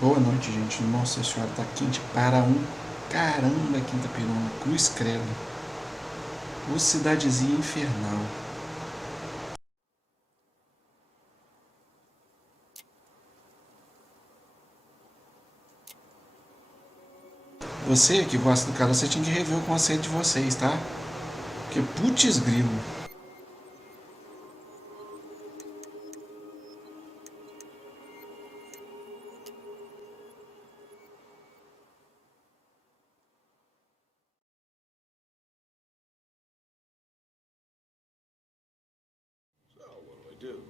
Boa noite, gente. Nossa senhora, tá quente para um caramba aqui em Itapirona. Cruz credo. Ô cidadezinha infernal. Você que gosta do calor, você tinha que rever o conceito de vocês, tá? Porque putz grilo. So, what do?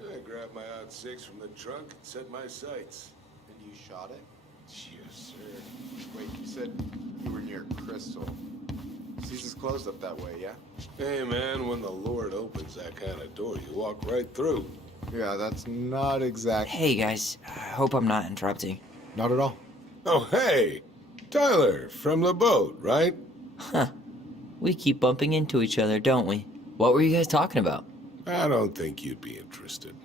I grabbed my odd six from the trunk and set my sights. And you shot it? Yes, sir. Wait, you said you were near Crystal. Season's closed up that way, yeah? Hey, man, when the Lord opens that kind of door, you walk right through. Yeah, that's not exact. Hey guys, I hope I'm not interrupting. Not at all. Oh, hey! Tyler, from the boat, right? Huh. We keep bumping into each other, don't we? What were you guys talking about? I don't think you'd be interested.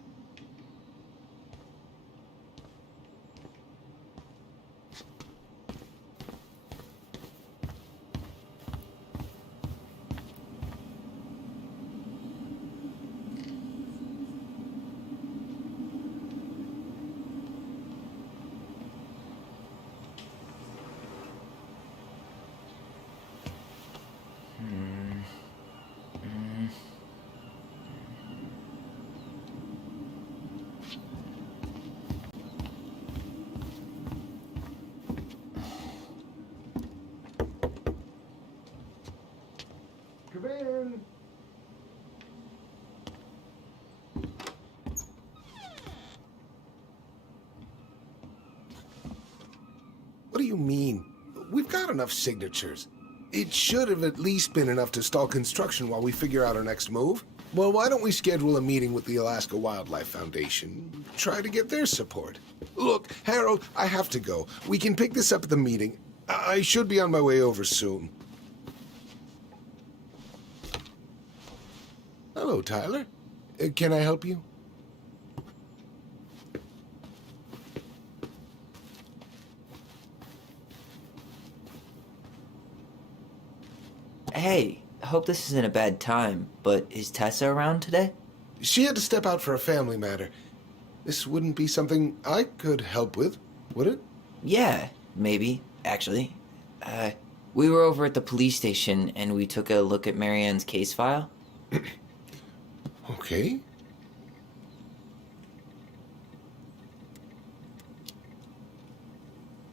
Come in. What do you mean? We've got enough signatures. It should have at least been enough to stall construction while we figure out our next move. Well, why don't we schedule a meeting with the Alaska Wildlife Foundation? Try to get their support. Look, Harold, I have to go. We can pick this up at the meeting. I should be on my way over soon. Hello, Tyler. Can I help you? Hey, I hope this isn't a bad time, but is Tessa around today? She had to step out for a family matter. This wouldn't be something I could help with, would it? Yeah, maybe, actually. We were over at the police station and we took a look at Marianne's case file. Okay.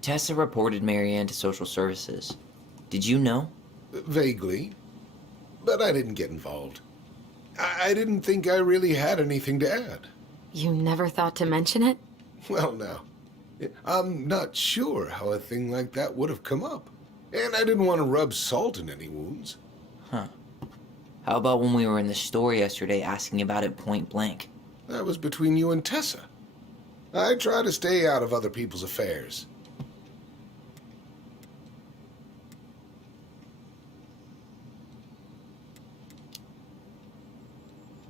Tessa reported Marianne to social services. Did you know? Vaguely. But I didn't get involved. I didn't think I really had anything to add. You never thought to mention it? Well, now, I'm not sure how a thing like that would have come up. And I didn't want to rub salt in any wounds. Huh. How about when we were in the store yesterday asking about it point blank? That was between you and Tessa. I try to stay out of other people's affairs.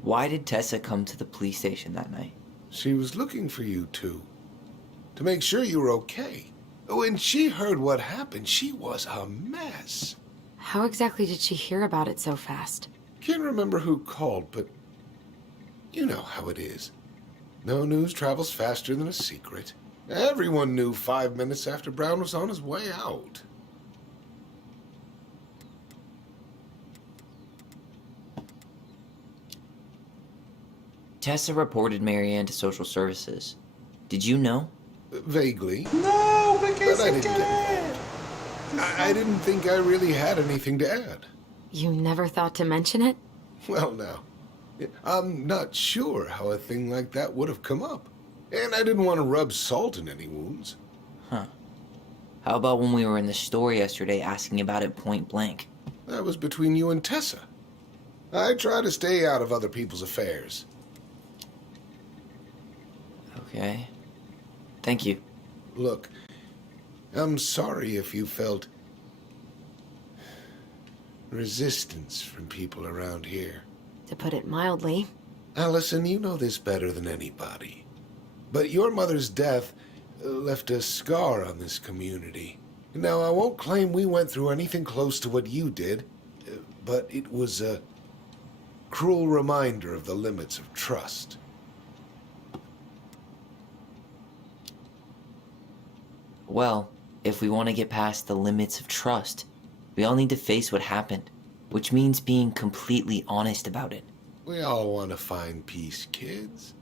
Why did Tessa come to the police station that night? She was looking for you two. To make sure you were okay. When she heard what happened, she was a mess. How exactly did she hear about it so fast? Can't remember who called, but you know how it is. No news travels faster than a secret. Everyone knew 5 minutes after Brown was on his way out. Tessa reported Marianne to social services. Did you know? Vaguely, Não, por que but você I didn't get quer? involved. I didn't think I really had anything to add. You never thought to mention it? Well, now, I'm not sure how a thing like that would have come up. And I didn't want to rub salt in any wounds. Huh. How about when we were in the store yesterday asking about it point blank? That was between you and Tessa. I try to stay out of other people's affairs. Okay. Thank you. Look, I'm sorry if you felt resistance from people around here. To put it mildly. Allison, you know this better than anybody. But your mother's death left a scar on this community. Now, I won't claim we went through anything close to what you did, but it was a cruel reminder of the limits of trust. Well, if we want to get past the limits of trust, we all need to face what happened, which means being completely honest about it. We all want to find peace, kids.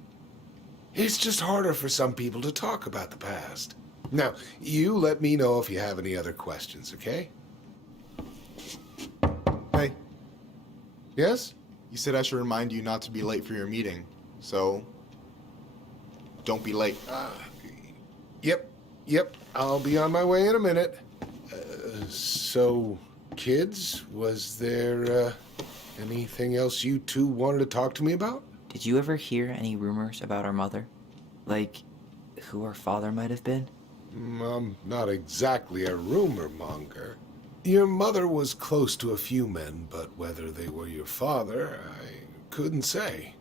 It's just harder for some people to talk about the past. Now, you let me know if you have any other questions, okay? Hey, Yes? you said I should remind you not to be late for your meeting, so don't be late. Yep. I'll be on my way in a minute. So, kids, was there anything else you two wanted to talk to me about? Did you ever hear any rumors about our mother? Like, who our father might have been? I'm not exactly a rumor monger. Your mother was close to a few men, but whether they were your father, I couldn't say.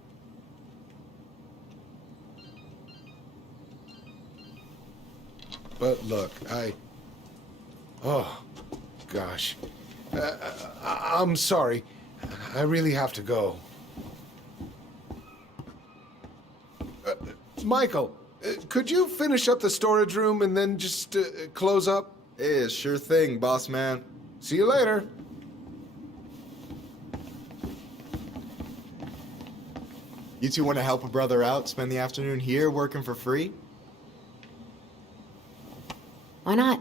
But look, oh, gosh. I'm sorry. I really have to go. Michael, could you finish up the storage room and then just close up? Yeah, sure thing, boss man. See you later. You two want to help a brother out, spend the afternoon here working for free? Why not?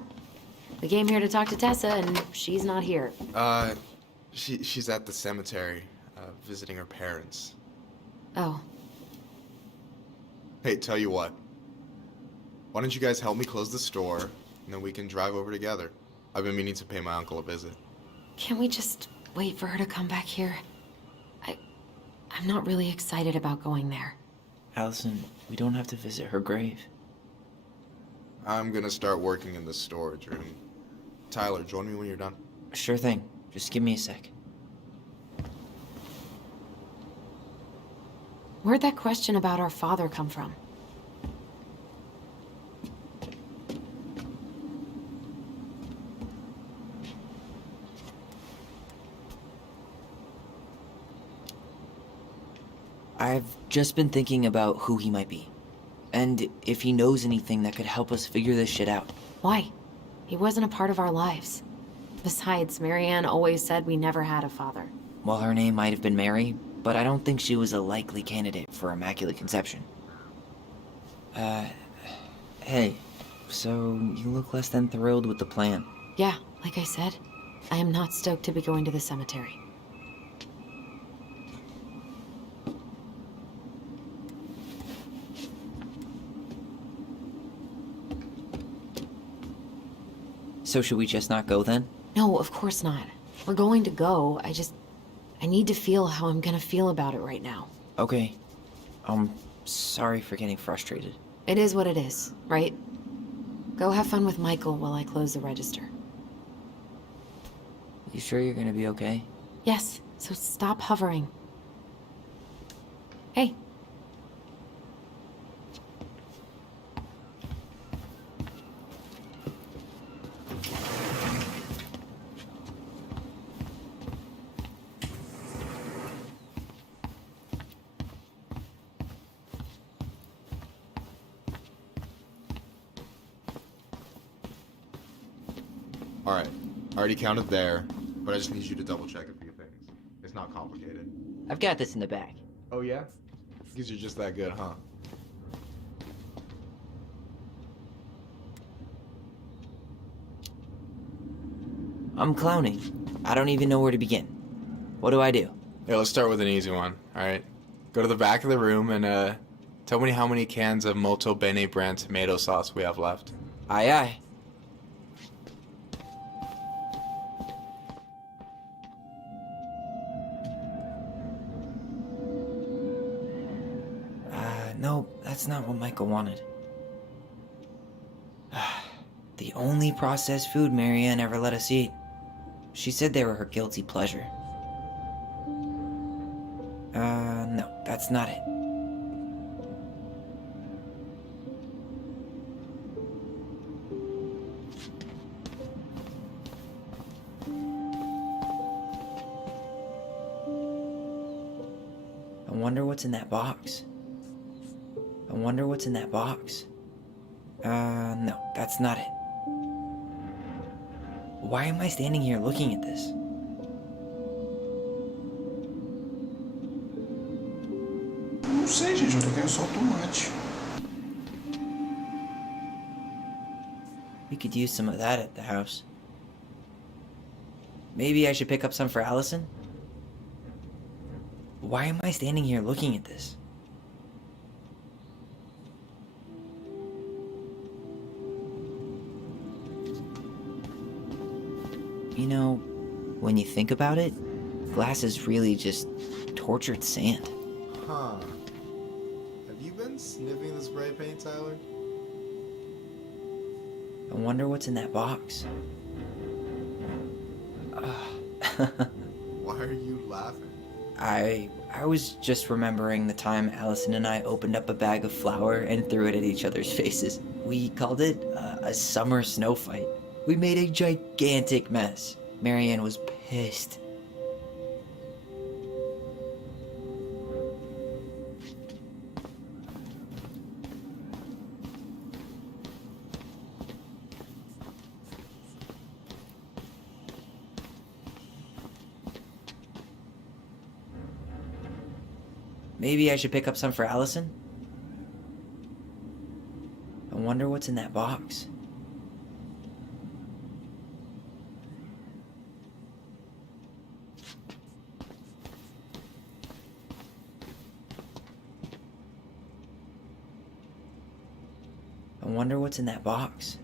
We came here to talk to Tessa, and she's not here. She's at the cemetery, visiting her parents. Oh, Hey, tell you what. Why don't you guys help me close the store, and then we can drive over together? I've been meaning to pay my uncle a visit. can't we just wait for her to come back here? I'm not really excited about going there. Allison, we don't have to visit her grave. I'm gonna start working in the storage room. Tyler, join me when you're done. Sure thing. Just give me a sec. Where'd that question about our father come from? I've just been thinking about who he might be. And if he knows anything that could help us figure this shit out. Why? He wasn't a part of our lives. Besides, Marianne always said we never had a father. Well, her name might have been Mary, but I don't think she was a likely candidate for Immaculate Conception. Hey, so you look less than thrilled with the plan. Yeah, like I said, I am not stoked to be going to the cemetery. So should we just not go then? No, of course not. We're going to go. I need to feel how I'm gonna feel about it right now. Okay. Sorry for getting frustrated. It is what it is, right? Go have fun with Michael while I close the register. You sure you're gonna be okay? Yes, so stop hovering. Hey. Alright, I already counted there, but I just need you to double check a few things. It's not complicated. I've got this in the bag. Oh yeah? Because you're just that good, huh? I'm clowning. I don't even know where to begin. What do I do? Yeah, let's start with an easy one, alright? Go to the back of the room and, tell me how many cans of Molto Bene brand tomato sauce we have left. Aye aye. No, that's not what Michael wanted. The only processed food Marianne ever let us eat. She said they were her guilty pleasure. No, that's not it. wonder what's in that box. I wonder what's in that box. No, that's not it. Why am I standing here looking at this? Não sei, gente, eu quero só o tomate. We could use some of that at the house. Maybe I should pick up some for Allison? Why am I standing here looking at this? You know, when you think about it, glass is really just tortured sand. Huh. Have you been sniffing the spray paint, Tyler? I wonder what's in that box. Why are you laughing? I was just remembering the time Allison and I opened up a bag of flour and threw it at each other's faces. We called it a summer snow fight. We made a gigantic mess. Marianne was pissed. Maybe I should pick up some for Allison? I wonder what's in that box. I wonder what's in that box.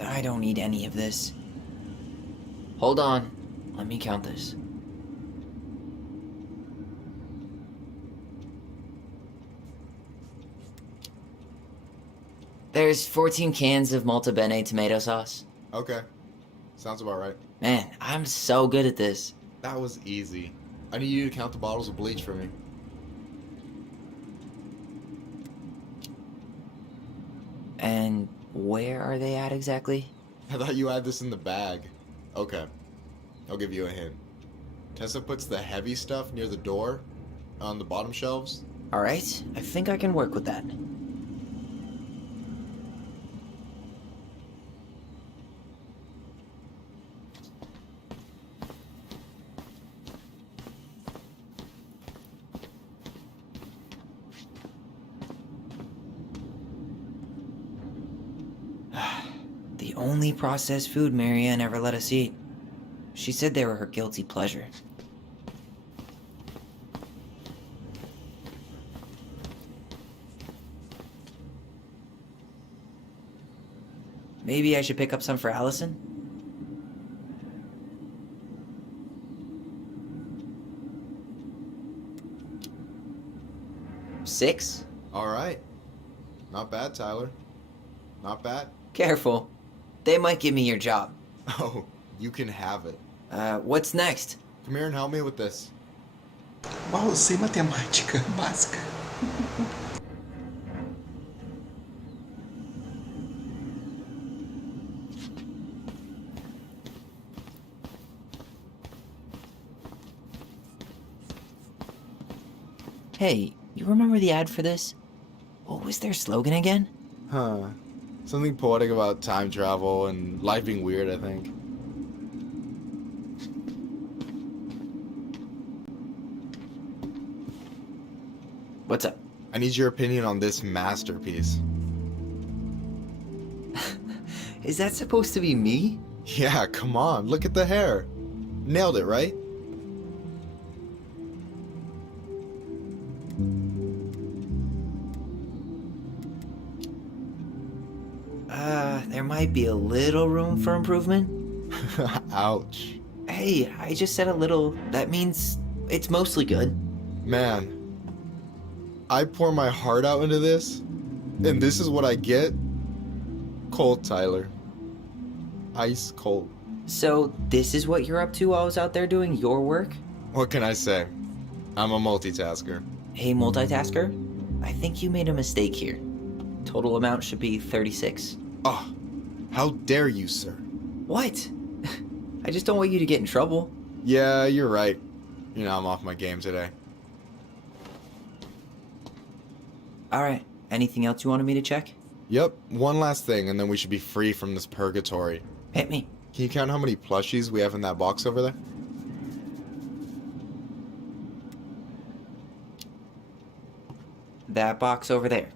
I don't need any of this. Hold on. Let me count this. There's 14 cans of Malta Bene tomato sauce. Okay. Sounds about right. Man, I'm so good at this. That was easy. I need you to count the bottles of bleach for me. And where are they at exactly? I thought you had this in the bag. Okay. I'll give you a hint. Tessa puts the heavy stuff near the door on the bottom shelves. Alright, I think I can work with that. The only processed food Marianne ever let us eat. She said they were her guilty pleasure. Maybe I should pick up some for Allison? Six? Alright. Not bad, Tyler. Not bad. Careful. They might give me your job. Oh, you can have it. What's next? Come here and help me with this. Uau, eu sei matemática básica. Hey, you remember the ad for this? What was their slogan again? Huh. Something poetic about time travel and life being weird, I think. What's up? I need your opinion on this masterpiece. Is that supposed to be me? Yeah, come on. Look at the hair. Nailed it, right? There might be a little room for improvement. Ouch. Hey, I just said a little. That means it's mostly good. Man, I pour my heart out into this, and this is what I get? Cold, Tyler. Ice cold. So, this is what you're up to while I was out there doing your work? What can I say? I'm a multitasker. Hey, multitasker. I think you made a mistake here. Total amount should be 36. Oh, how dare you, sir? What? I just don't want you to get in trouble. Yeah, you're right. You know, I'm off my game today. Alright, anything else you wanted me to check? Yep, one last thing, and then we should be free from this purgatory. Hit me. Can you count how many plushies we have in that box over there? That box over there.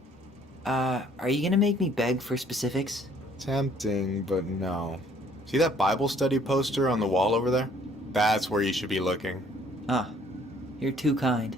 Are you gonna make me beg for specifics? Tempting, but no. See that Bible study poster on the wall over there? That's where you should be looking. Ah, you're too kind.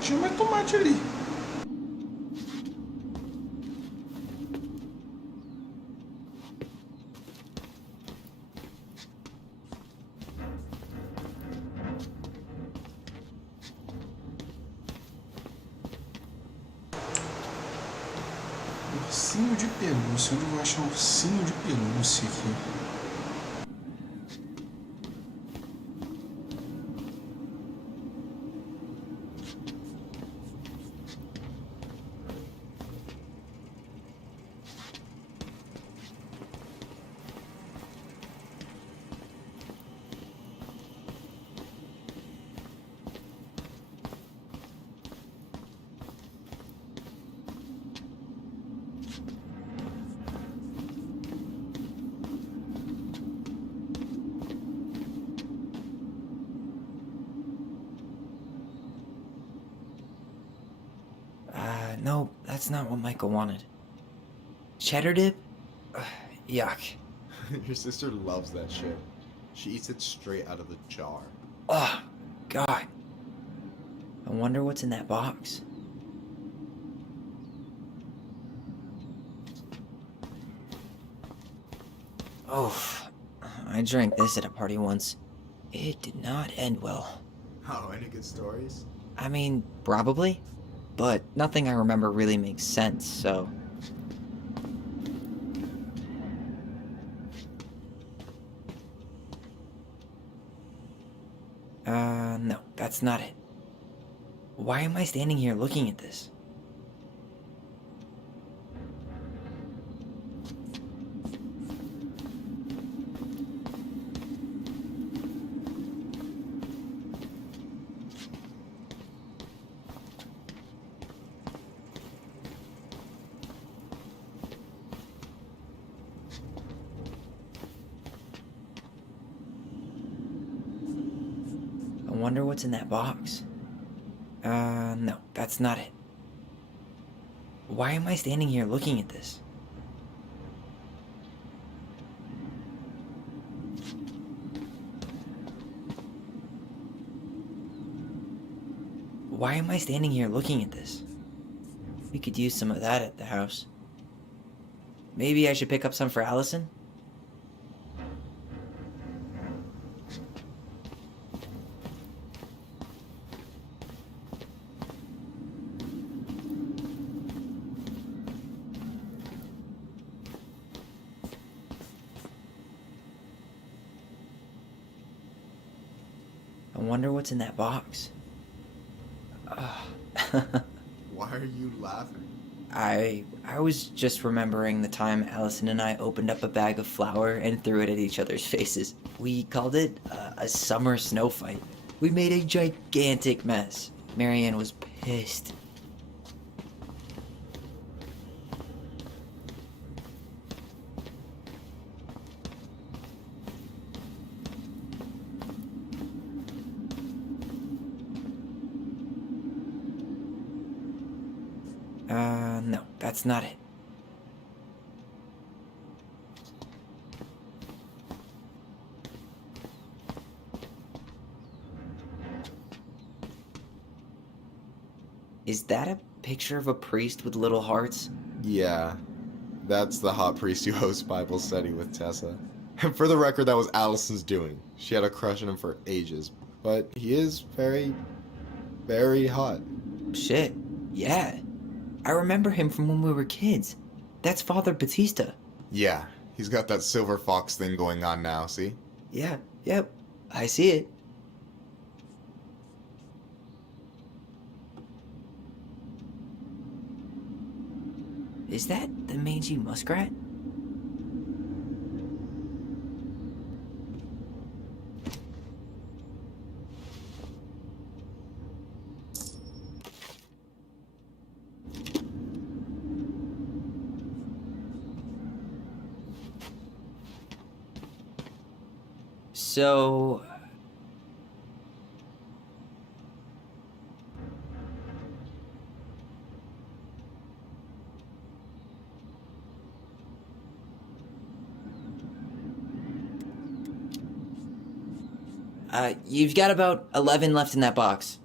Tinha mais tomate ali. Ursinho de pelúcia. Onde eu vou achar um ursinho de pelúcia aqui? No, that's not what Michael wanted. Cheddar dip? Ugh, yuck. Your sister loves that shit. She eats it straight out of the jar. Oh, God. I wonder what's in that box. Oh, I drank this at a party once. It did not end well. Oh, any good stories? I mean, probably. But nothing I remember really makes sense, so... No, that's not it. Why am I standing here looking at this? I wonder what's in that box. No, that's not it. Why am I standing here looking at this? Why am I standing here looking at this? We could use some of that at the house. Maybe I should pick up some for Allison? I wonder what's in that box. Why are you laughing? I was just remembering the time Allison and I opened up a bag of flour and threw it at each other's faces. We called it a summer snow fight. We made a gigantic mess. Marianne was pissed. No, that's not it. Is that a picture of a priest with little hearts? Yeah, that's the hot priest who hosts Bible study with Tessa. And for the record, that was Allison's doing. She had a crush on him for ages. But he is very, very hot. Shit, yeah. I remember him from when we were kids. That's Father Batista. Yeah, He's got that silver fox thing going on now, see? Yeah, yep, I see it. Is that the mangy muskrat? So... you've got about 11 left in that box.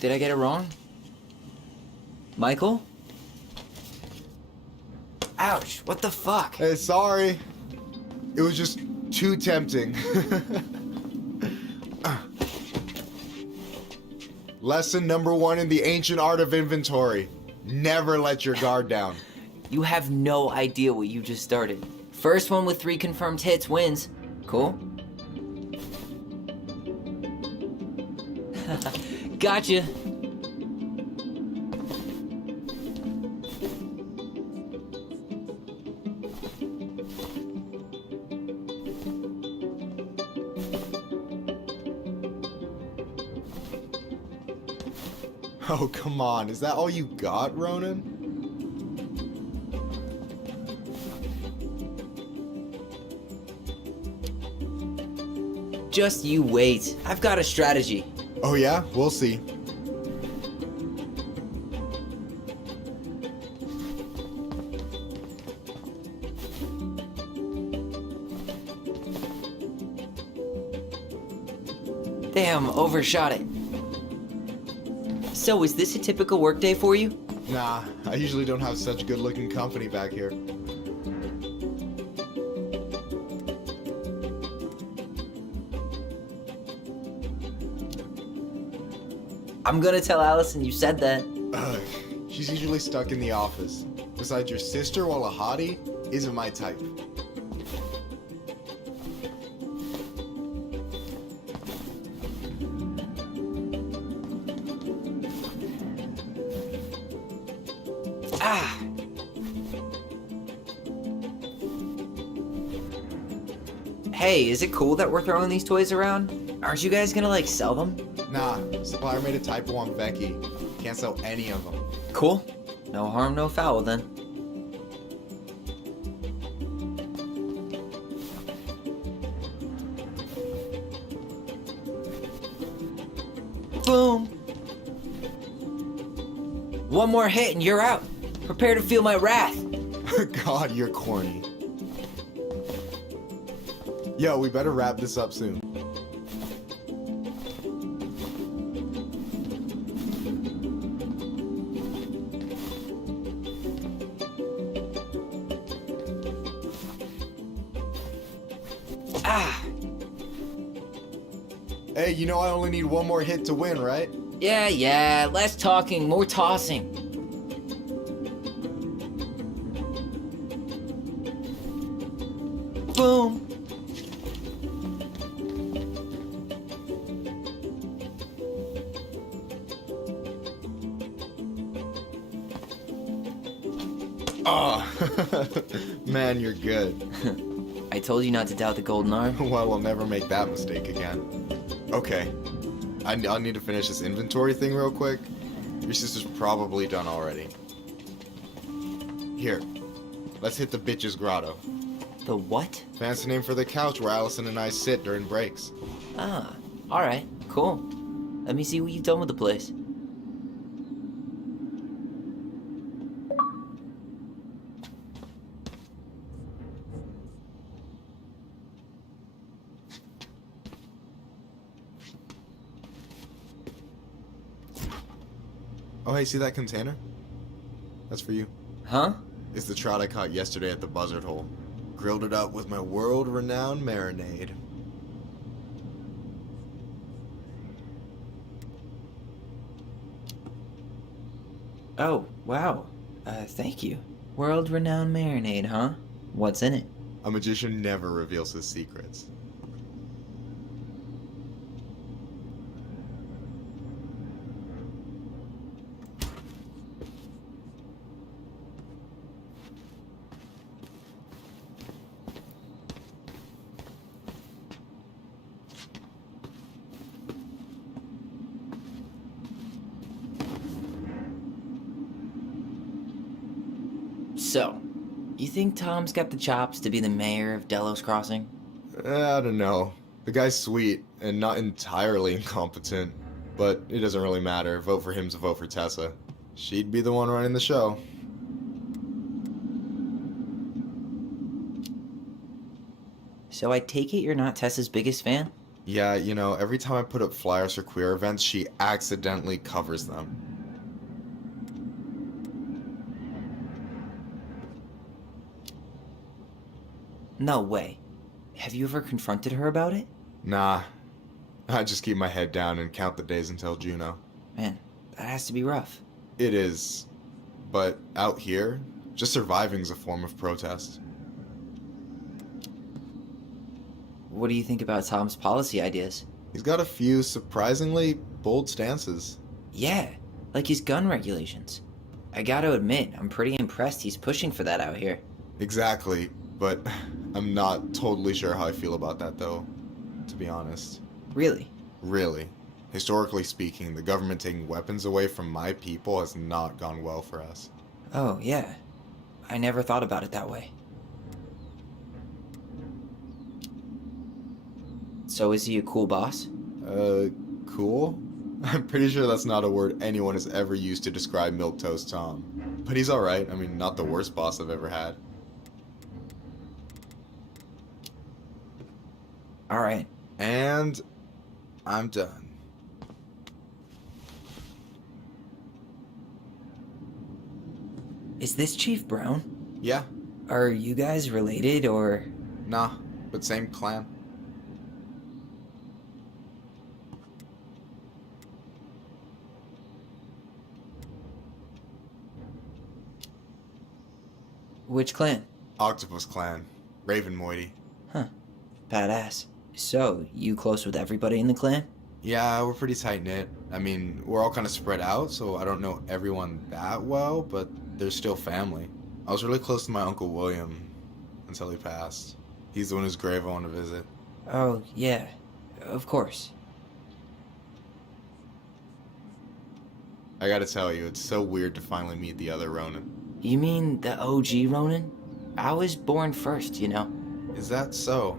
Did I get it wrong? Michael? Ouch, what the fuck? Hey, sorry. It was just too tempting. Lesson number 1 in the ancient art of inventory. Never let your guard down. You have no idea what you just started. First one with 3 confirmed hits wins. Cool? Gotcha. Oh, come on. Is that all you got, Ronan? Just you wait. I've got a strategy. Oh yeah? We'll see. Damn, overshot it. So, is this a typical workday for you? Nah, I usually don't have such good-looking company back here. I'm gonna tell Allison you said that. Ugh, she's usually stuck in the office. Besides, your sister, while a hottie, isn't my type. Ah! Hey, is it cool that we're throwing these toys around? Aren't you guys gonna, like, sell them? Nah, supplier made a typo on Becky. Can't sell any of them. Cool. No harm, no foul, then. Boom! One more hit and you're out. Prepare to feel my wrath. God, you're corny. Yo, we better wrap this up soon. Ah! Hey, you know I only need one more hit to win, right? Yeah, less talking, more tossing. Boom! Oh, man, you're good. I told you not to doubt the golden arm. Well, we'll never make that mistake again. Okay, I'll need to finish this inventory thing real quick. Your sister's probably done already. Here, let's hit the bitch's grotto. The what? Fancy name for the couch where Allison and I sit during breaks. Ah, alright, cool. Let me see what you've done with the place. Oh, hey, see that container? That's for you. Huh? It's the trout I caught yesterday at the buzzard hole. Grilled it up with my world-renowned marinade. Oh, wow. Thank you. World-renowned marinade, huh? What's in it? A magician never reveals his secrets. So, you think Tom's got the chops to be the mayor of Delos Crossing? I don't know. The guy's sweet and not entirely incompetent, but it doesn't really matter. Vote for him to vote for Tessa. She'd be the one running the show. So I take it you're not Tessa's biggest fan? Yeah, you know, every time I put up flyers for queer events, she accidentally covers them. No way. Have you ever confronted her about it? Nah, I just keep my head down and count the days until Juno. Man, that has to be rough. It is, but out here, just surviving's a form of protest. What do you think about Tom's policy ideas? He's got a few surprisingly bold stances. Yeah, like his gun regulations. I gotta admit, I'm pretty impressed he's pushing for that out here. Exactly, but I'm not totally sure how I feel about that though, to be honest. Really? Really. Historically speaking, the government taking weapons away from my people has not gone well for us. Oh, yeah. I never thought about it that way. So is he a cool boss? Cool? I'm pretty sure that's not a word anyone has ever used to describe Milquetoast Tom. But he's alright, I mean, not the worst boss I've ever had. Alright. And I'm done. Is this Chief Brown? Yeah, Are you guys related, or...? nah, but same clan. Which clan? Octopus clan. Raven Moiety. Huh. Badass. So, you close with everybody in the clan? Yeah, we're pretty tight-knit. I mean, we're all kind of spread out, so I don't know everyone that well, but they're still family. I was really close to my Uncle William until he passed. He's the one whose grave I want to visit. Oh, yeah. Of course. I gotta tell you, it's so weird to finally meet the other Ronin. You mean the OG Ronin? I was born first, you know. Is that so?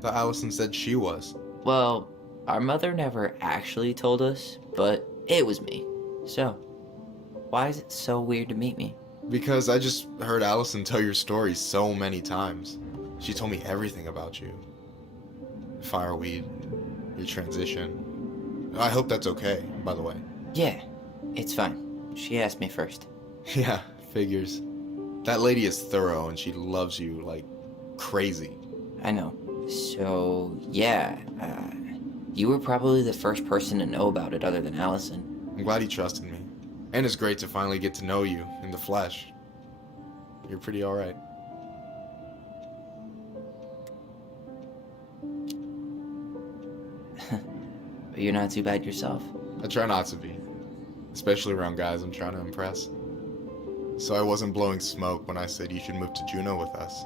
Thought Allison said she was. Well, our mother never actually told us, but it was me. So, why is it so weird to meet me? Because I just heard Allison tell your story so many times. She told me everything about you. Fireweed, your transition. I hope that's okay, by the way. Yeah, it's fine. She asked me first. Yeah, figures. That lady is thorough and she loves you like crazy. I know. So, yeah, you were probably the first person to know about it other than Allison. I'm glad he trusted me. And it's great to finally get to know you in the flesh. You're pretty alright. But you're not too bad yourself. I try not to be. Especially around guys I'm trying to impress. So I wasn't blowing smoke when I said you should move to Juneau with us.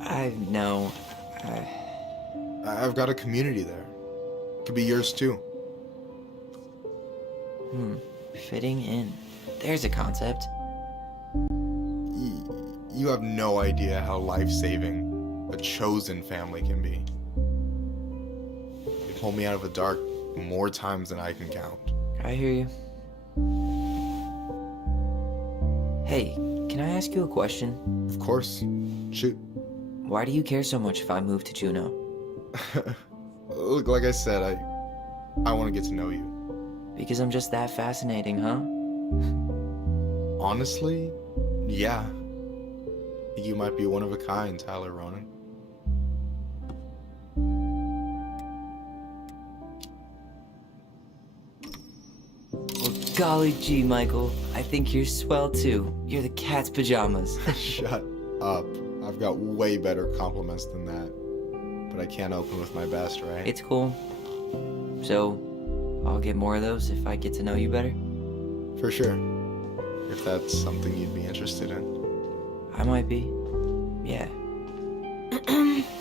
I know. I've got a community there. Could be yours too. Fitting in. There's a concept. You have no idea how life-saving a chosen family can be. They pulled me out of the dark more times than I can count. I hear you. Hey, can I ask you a question? Of course. Shoot. Why do you care so much if I move to Juneau? Look, like I said, I want to get to know you. Because I'm just that fascinating, huh? Honestly, yeah. I think you might be one of a kind, Tyler Ronin. Well, golly gee, Michael. I think you're swell too. You're the cat's pajamas. Shut up. I've got way better compliments than that. But I can't open with my best, right? It's cool. So, I'll get more of those if I get to know you better. For sure. If that's something you'd be interested in. I might be. Yeah.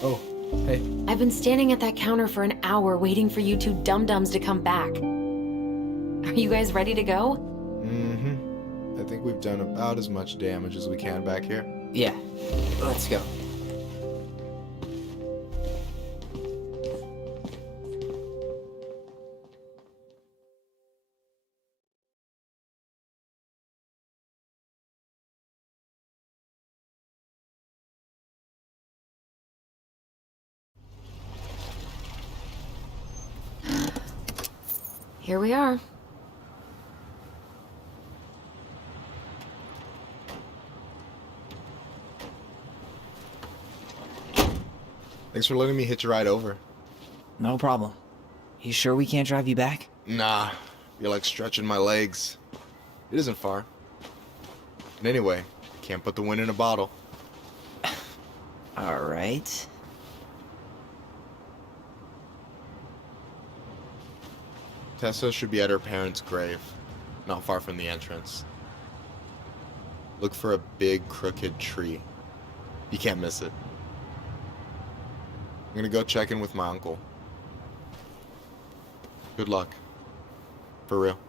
Oh, hey. I've been standing at that counter for an hour waiting for you two dum-dums to come back. Are you guys ready to go? Mm-hmm. I think we've done about as much damage as we can back here. Yeah. Let's go. Here we are. Thanks for letting me hitch a ride over. No problem. You sure we can't drive you back? Nah, you're like stretching my legs. It isn't far. And anyway, can't put the wind in a bottle. Alright. Tessa should be at her parents' grave, not far from the entrance. Look for a big crooked tree. You can't miss it. I'm gonna go check in with my uncle. Good luck. For real.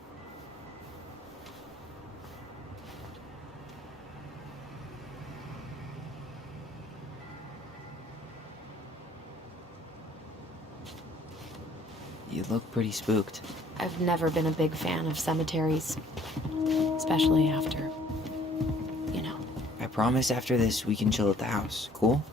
You look pretty spooked. I've never been a big fan of cemeteries. Especially after, you know. I promise after this we can chill at the house. Cool?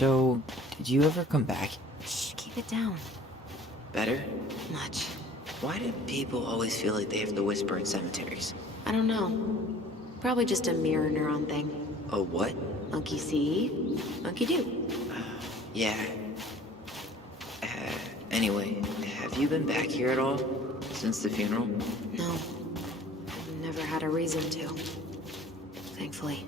So, did you ever come back? Shh, keep it down. Better? Much. Why do people always feel like they have to whisper in cemeteries? I don't know. Probably just a mirror neuron thing. Oh, what? Monkey see, monkey do. Yeah. Anyway, have you been back here at all? Since the funeral? No. I've never had a reason to. Thankfully.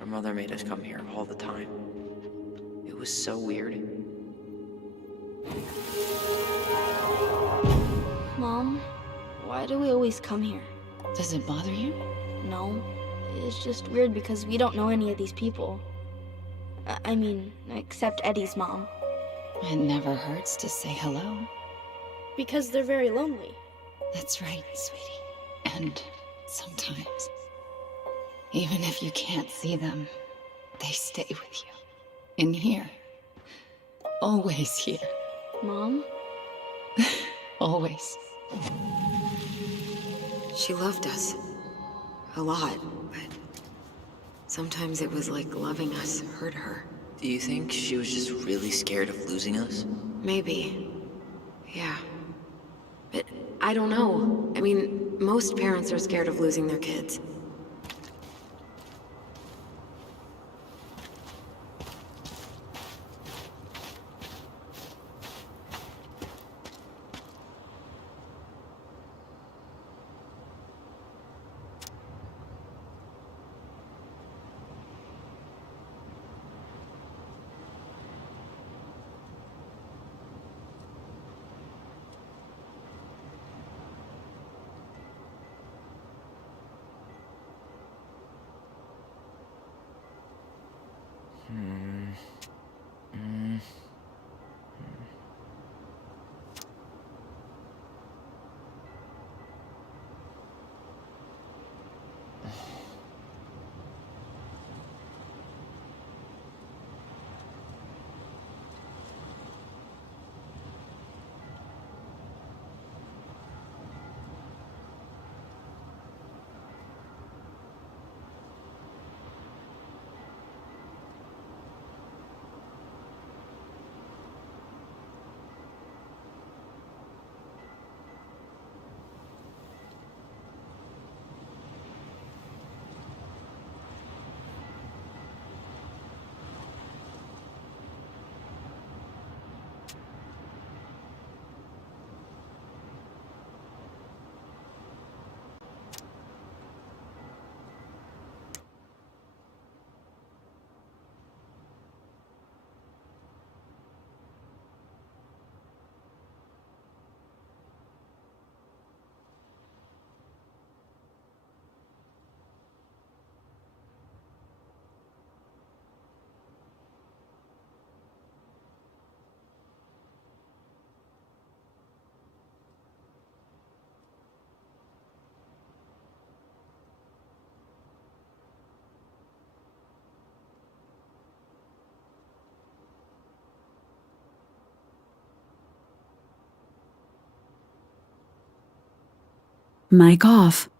Our mother made us come here all the time. It was so weird. Mom, why do we always come here? Does it bother you? No, it's just weird because we don't know any of these people. I mean, except Eddie's mom. It never hurts to say hello. Because they're very lonely. That's right, sweetie. And sometimes, even if you can't see them, they stay with you. In here. Always here. Mom? Always. She loved us. A lot, but sometimes it was like loving us hurt her. Do you think she was just really scared of losing us? Maybe. Yeah. But I don't know. I mean, most parents are scared of losing their kids. Mic off.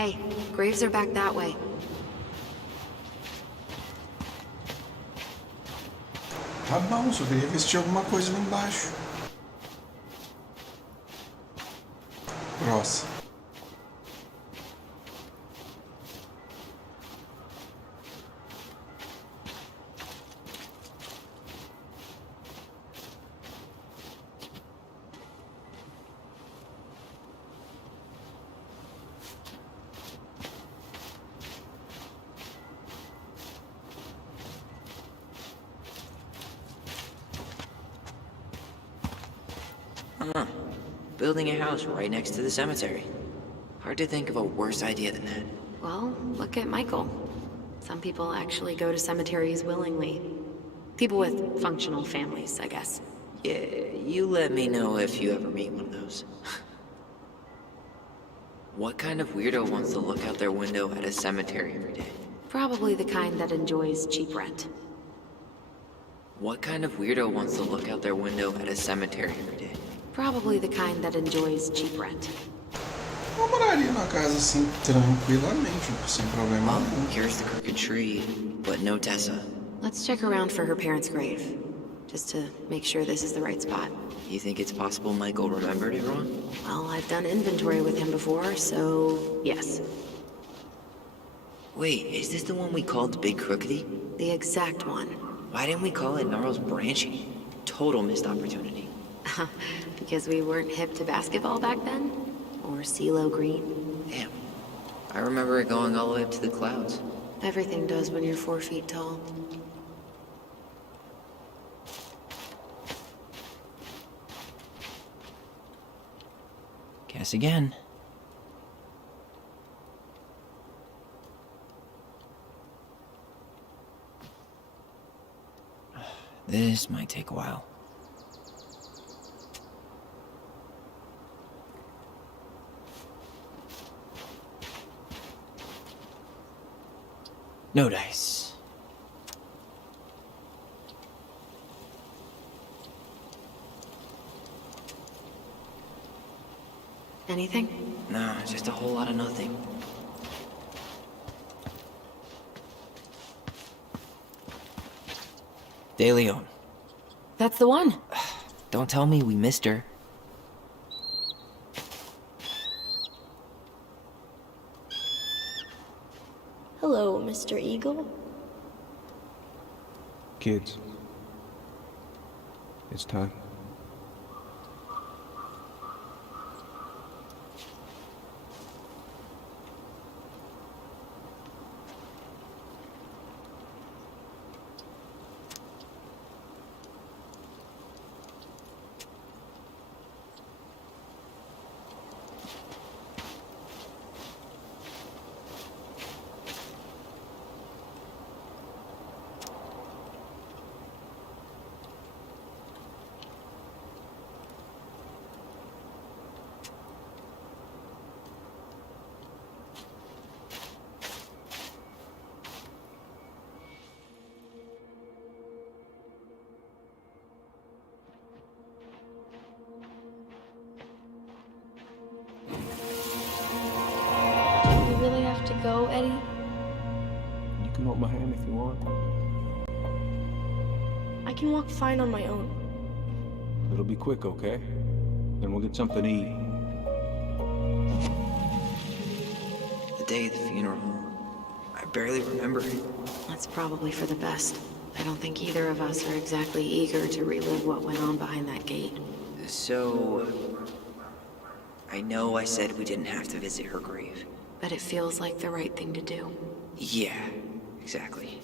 Hey, graves are back that way. Tá bom, só queria ver se tinha alguma coisa lá embaixo. Próximo. Huh. Building a house right next to the cemetery. Hard to think of a worse idea than that. Well, look at Michael. Some people actually go to cemeteries willingly. People with functional families, I guess. Yeah, you let me know if you ever meet one of those. What kind of weirdo wants to look out their window at a cemetery every day? Probably the kind that enjoys cheap rent. What kind of weirdo wants to look out their window at a cemetery every day? Probably the kind that enjoys cheap rent. Eu moraria numa casa assim, tranquilamente, sem problema Well, algum. here's the crooked tree, but no Tessa. Let's check around for her parents' grave, just to make sure this is the right spot. You think it's possible Michael remembered it wrong? Well, I've done inventory with him before, so yes. Wait, is this the one we called Big Crookedy? The exact one. Why didn't we call it Gnarls Branching? Total missed opportunity. Because we weren't hip to basketball back then? Or CeeLo Green? Damn. I remember it going all the way up to the clouds. Everything does when you're 4 feet tall. Guess again. This might take a while. No dice. Anything? No, just a whole lot of nothing. De Leon. That's the one. Don't tell me we missed her. Hello, Mr. Eagle. Kids, it's time. Do we really have to go, Eddie? You can hold my hand if you want. I can walk fine on my own. It'll be quick, okay? Then we'll get something to eat. The day of the funeral. I barely remember it. That's probably for the best. I don't think either of us are exactly eager to relive what went on behind that gate. So... I know I said we didn't have to visit her grave. But it feels like the right thing to do. Yeah, exactly.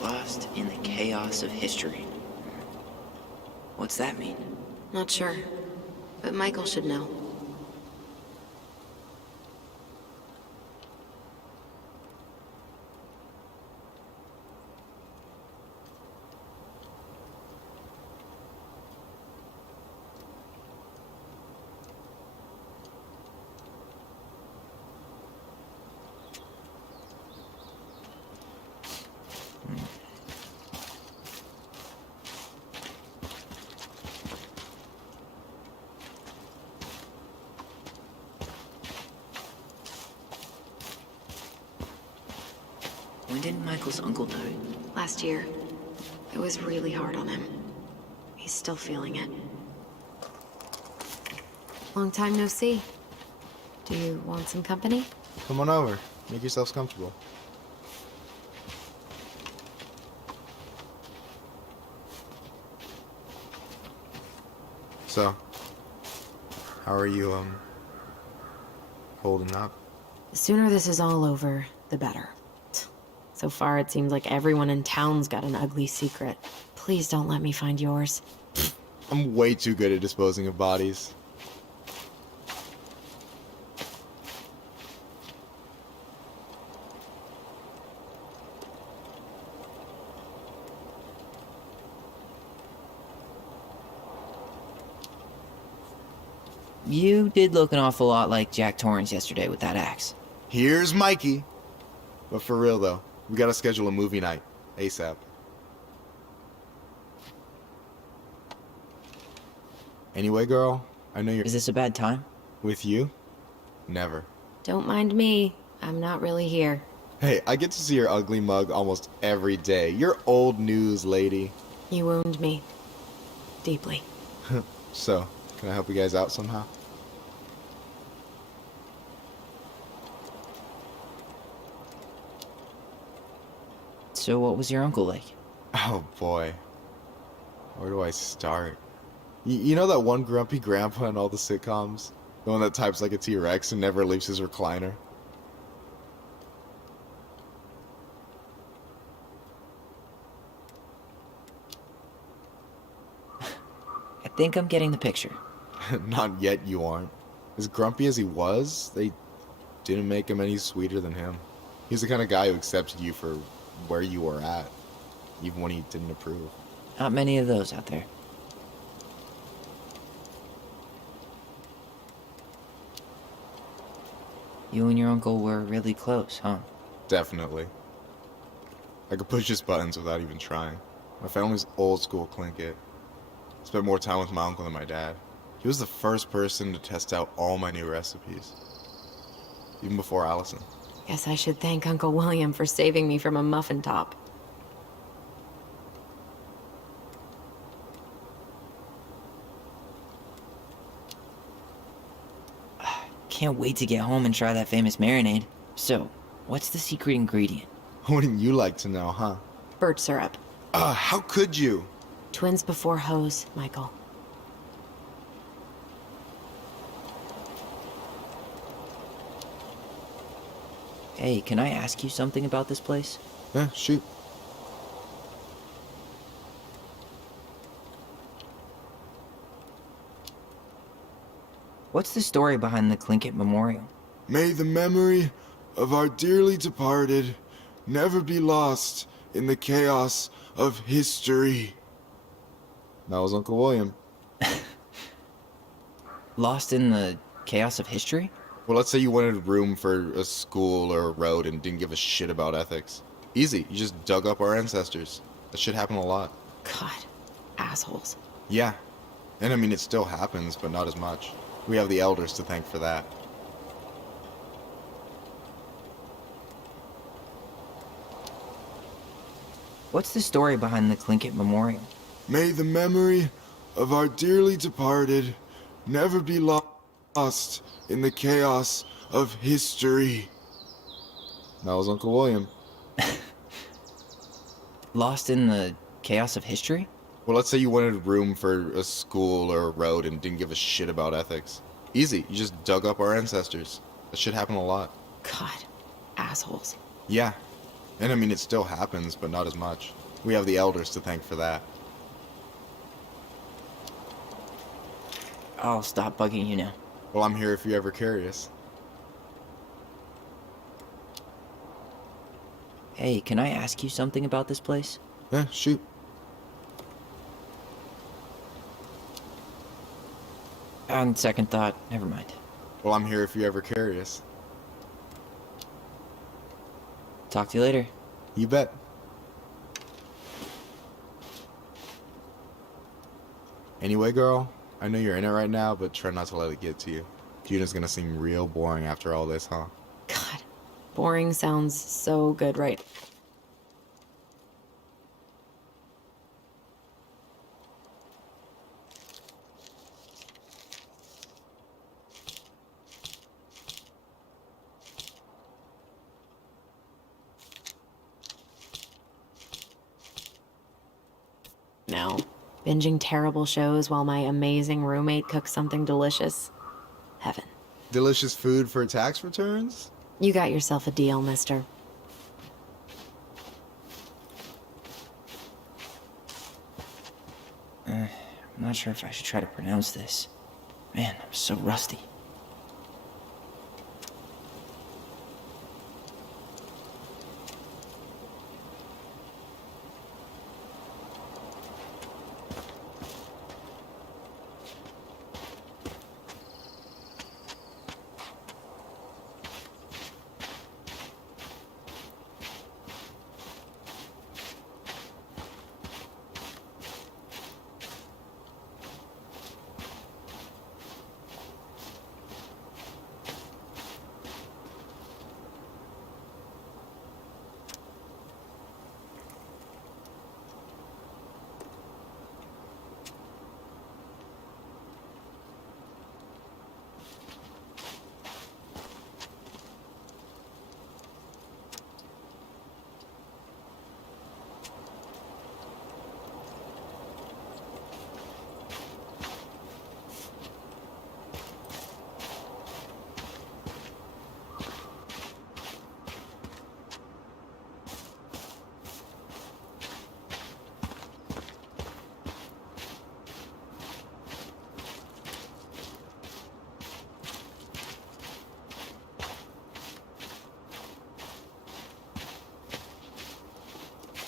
Lost in the chaos of history. What's that mean? Not sure. But Michael should know. When did Michael's uncle die? Last year. It was really hard on him. He's still feeling it. Long time no see. Do you want some company? Come on over. Make yourselves comfortable. So, how are you, holding up? The sooner this is all over, the better. So far, it seems like everyone in town's got an ugly secret. Please don't let me find yours. I'm way too good at disposing of bodies. You did look an awful lot like Jack Torrance yesterday with that axe. Here's Mikey. But for real though, we gotta schedule a movie night, ASAP. Anyway, girl, I know you're... Is this a bad time? With you? Never. Don't mind me. I'm not really here. Hey, I get to see your ugly mug almost every day. You're old news, lady. You wound me. Deeply. So, can I help you guys out somehow? So what was your uncle like? Oh boy. Where do I start? You know that one grumpy grandpa in all the sitcoms? The one that types like a T-Rex and never leaves his recliner? I think I'm getting the picture. Not yet, you aren't. As grumpy as he was, they didn't make him any sweeter than him. He's the kind of guy who accepted you for where you were at, even when he didn't approve. Not many of those out there. You and your uncle were really close, huh? Definitely. I could push his buttons without even trying. My family's old school Clinkit. Spent more time with my uncle than my dad. He was the first person to test out all my new recipes. Even before Allison. Guess I should thank Uncle William for saving me from a muffin top. Can't wait to get home and try that famous marinade. So, what's the secret ingredient? Wouldn't you like to know, huh? Birch syrup. How could you? Twins before hoes, Michael. Hey, can I ask you something about this place? Yeah, shoot. What's the story behind the Clinkett Memorial? May the memory of our dearly departed never be lost in the chaos of history. That was Uncle William. Lost in the chaos of history? Well, let's say you wanted room for a school or a road and didn't give a shit about ethics. Easy, you just dug up our ancestors. That shit happened a lot. God, assholes. Yeah, and I mean it still happens, but not as much. We have the elders to thank for that. What's the story behind the Clinkett Memorial? May the memory of our dearly departed never be lost in the chaos of history. That was Uncle William. Lost in the chaos of history? Well, let's say you wanted room for a school or a road and didn't give a shit about ethics. Easy, you just dug up our ancestors. That shit happened a lot. God, assholes. Yeah, and I mean it still happens, but not as much. We have the elders to thank for that. I'll stop bugging you now. Well, I'm here if you're ever curious. Hey, can I ask you something about this place? Yeah, shoot. On second thought, never mind. Well, I'm here if you're ever curious. Talk to you later. You bet. Anyway, girl, I know you're in it right now, but try not to let it get to you. Juna's gonna seem real boring after all this, huh? God, boring sounds so good, right? Binging terrible shows while my amazing roommate cooks something delicious. Heaven. Delicious food for tax returns? You got yourself a deal, mister. I'm not sure if I should try to pronounce this. Man, I'm so rusty.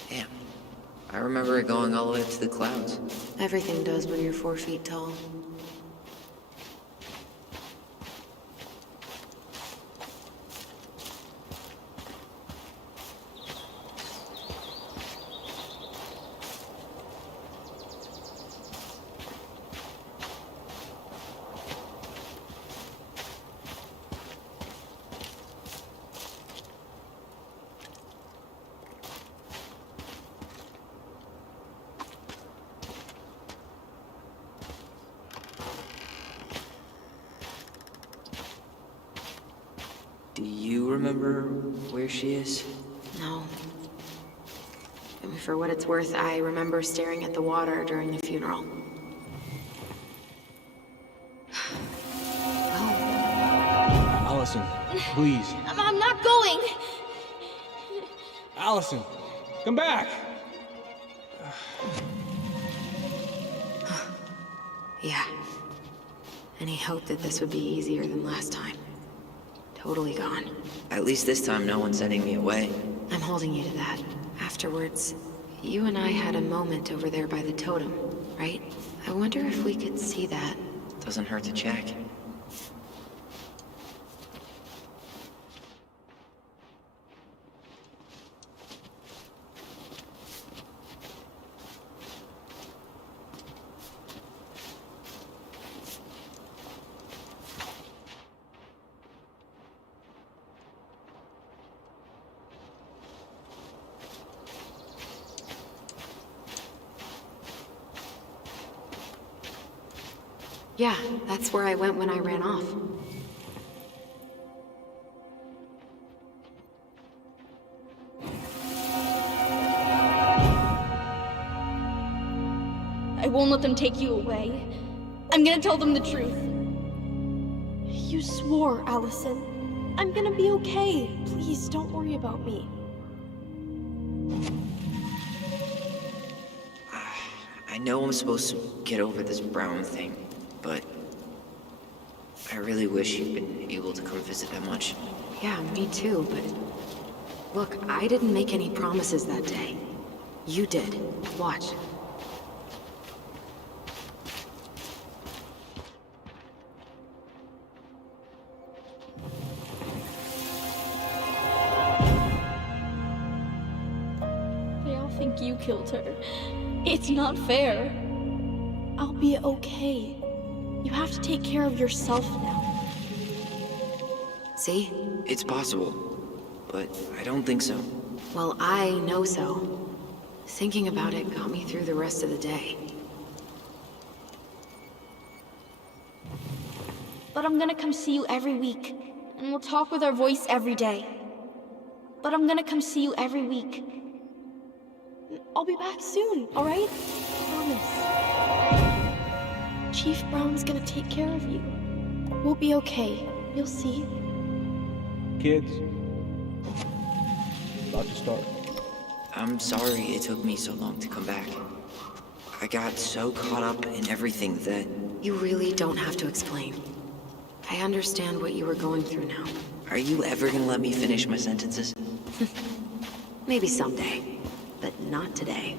Damn. I remember it going all the way up to the clouds. Everything does when you're 4 feet tall. Do you remember where she is? No. I mean, for what it's worth, I remember staring at the water during the funeral. Allison, please. I'm not going! Allison, come back! Yeah. Any hope that this would be easier than last time? Totally gone. At least this time no one's sending me away. I'm holding you to that. Afterwards, you and I had a moment over there by the totem, right? I wonder if we could see that. Doesn't hurt to check. Yeah, that's where I went when I ran off. I won't let them take you away. I'm gonna tell them the truth. You swore, Allison. I'm gonna be okay. Please, don't worry about me. I know I'm supposed to get over this Brown thing, but I really wish you'd been able to come visit that much. Yeah, me too, but... Look, I didn't make any promises that day. You did. Watch. They all think you killed her. It's not fair. I'll be okay. You have to take care of yourself now. See? It's possible, but I don't think so. Well, I know so. Thinking about it got me through the rest of the day. But I'm gonna come see you every week, and we'll talk with our voice every day. But I'm gonna come see you every week. I'll be back soon, alright? Promise. Chief Brown's gonna take care of you. We'll be okay. You'll see. Kids, about to start. I'm sorry it took me so long to come back. I got so caught up in everything that... You really don't have to explain. I understand what you were going through now. Are you ever gonna let me finish my sentences? Maybe someday, but not today.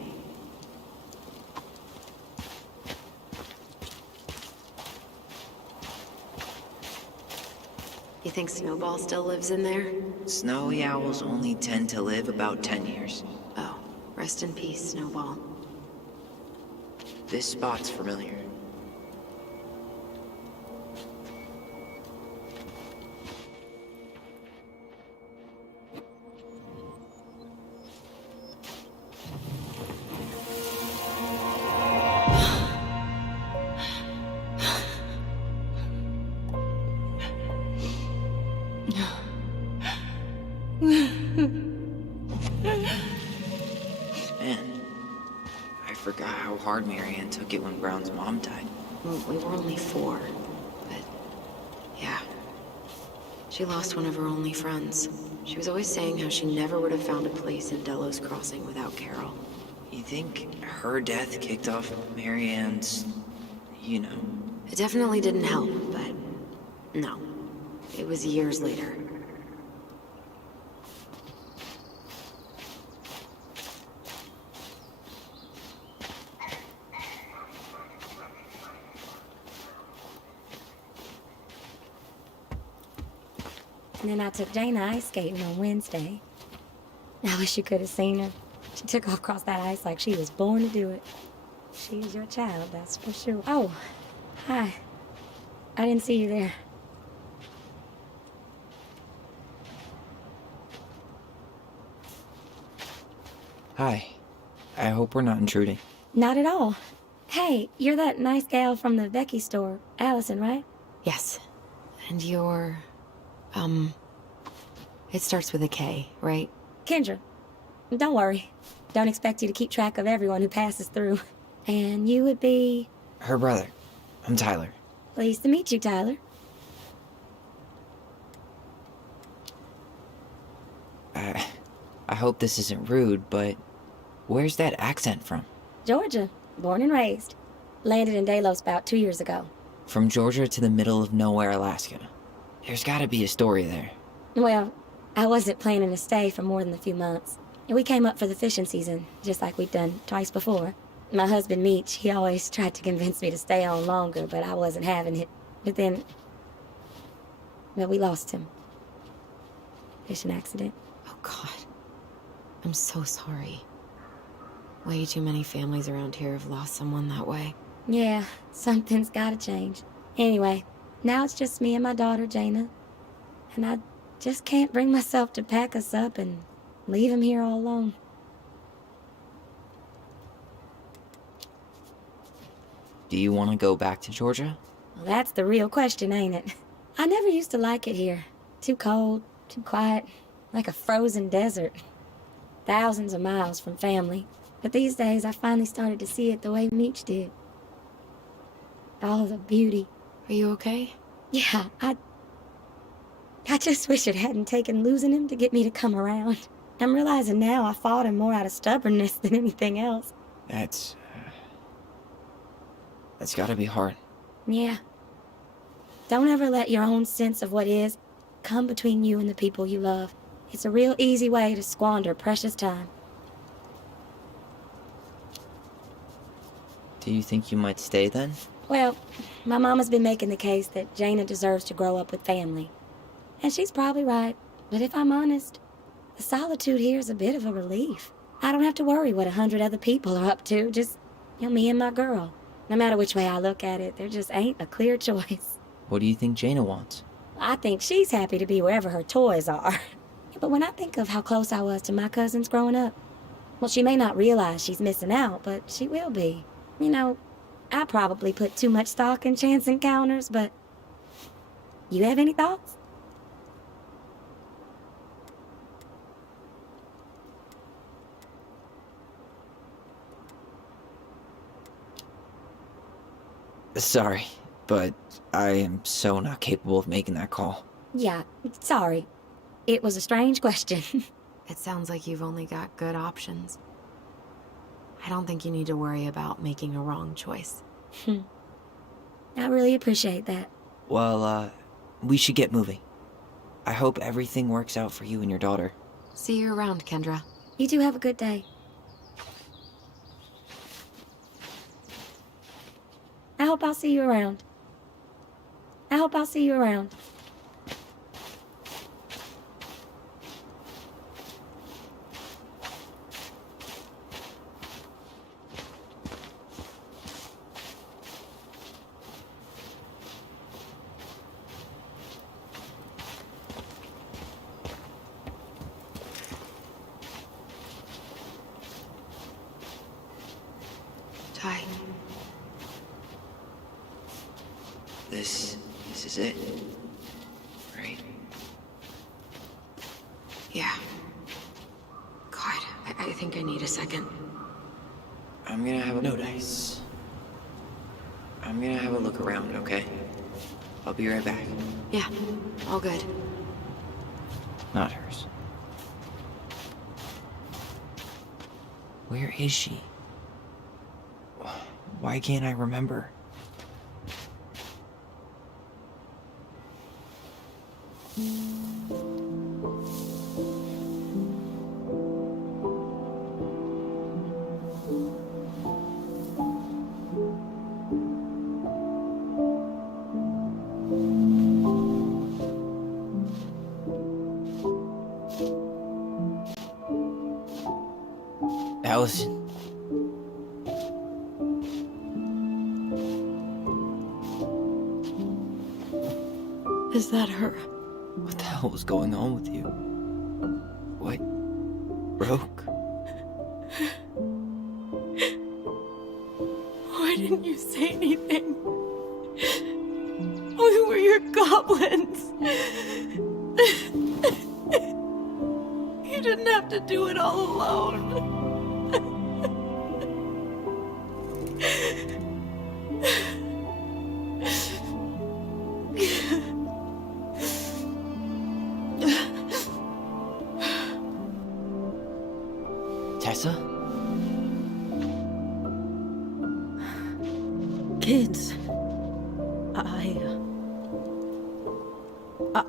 You think Snowball still lives in there? Snowy owls only tend to live about 10 years. Oh, rest in peace, Snowball. This spot's familiar. Man, I forgot how hard Marianne took it when Brown's mom died. Well, we were only 4, but yeah. She lost one of her only friends. She was always saying how she never would have found a place in Delos Crossing without Carol. You think her death kicked off Marianne's, you know... It definitely didn't help, but no. It was years later. And then I took Jaina ice skating on Wednesday. I wish you could have seen her. She took off across that ice like she was born to do it. She is your child, that's for sure. Oh, hi. I didn't see you there. Hi. I hope we're not intruding. Not at all. Hey, you're that nice gal from the Becky store, Allison, right? Yes. And you're... It starts with a K, right? Kendra. Don't worry. Don't expect you to keep track of everyone who passes through. And you would be... Her brother. I'm Tyler. Pleased to meet you, Tyler. I hope this isn't rude, but where's that accent from? Georgia. Born and raised. Landed in Delos about 2 years ago. From Georgia to the middle of nowhere, Alaska. There's gotta be a story there. Well, I wasn't planning to stay for more than a few months. We came up for the fishing season, just like we'd done twice before. My husband, Meech, he always tried to convince me to stay on longer, but I wasn't having it. But then... well, we lost him. Fishing accident. Oh, God. I'm so sorry. Way too many families around here have lost someone that way. Yeah, something's gotta change. Anyway, now it's just me and my daughter, Jaina. And I just can't bring myself to pack us up and leave him here all alone. Do you want to go back to Georgia? Well, that's the real question, ain't it? I never used to like it here. Too cold, too quiet, like a frozen desert. Thousands of miles from family. But these days, I finally started to see it the way Meech did. All the beauty. Are you okay? Yeah, I just wish it hadn't taken losing him to get me to come around. I'm realizing now I fought him more out of stubbornness than anything else. That's gotta be hard. Yeah. Don't ever let your own sense of what is come between you and the people you love. It's a real easy way to squander precious time. Do you think you might stay then? Well, my mama's been making the case that Jaina deserves to grow up with family. And she's probably right. But if I'm honest, the solitude here is a bit of a relief. I don't have to worry what 100 other people are up to, just, me and my girl. No matter which way I look at it, there just ain't a clear choice. What do you think Jaina wants? I think she's happy to be wherever her toys are. But when I think of how close I was to my cousins growing up, well, she may not realize she's missing out, but she will be. I probably put too much stock in chance encounters, but... You have any thoughts? Sorry, but I am so not capable of making that call. Yeah, sorry. It was a strange question. It sounds like you've only got good options. I don't think you need to worry about making a wrong choice. I really appreciate that. Well, we should get moving. I hope everything works out for you and your daughter. See you around, Kendra. You two have a good day. I hope I'll see you around. I hope I'll see you around. Ty. This is it, right? Yeah. God, I think I need a second. I'm gonna have a no dice. I'm gonna have a look around, okay? I'll be right back. Yeah, all good. Not hers. Where is she? Why can't I remember? Allison. Is that her? What the hell was going on with you? What broke? Why didn't you say anything? We were your goblins. You didn't have to do it all alone. Tessa? Kids,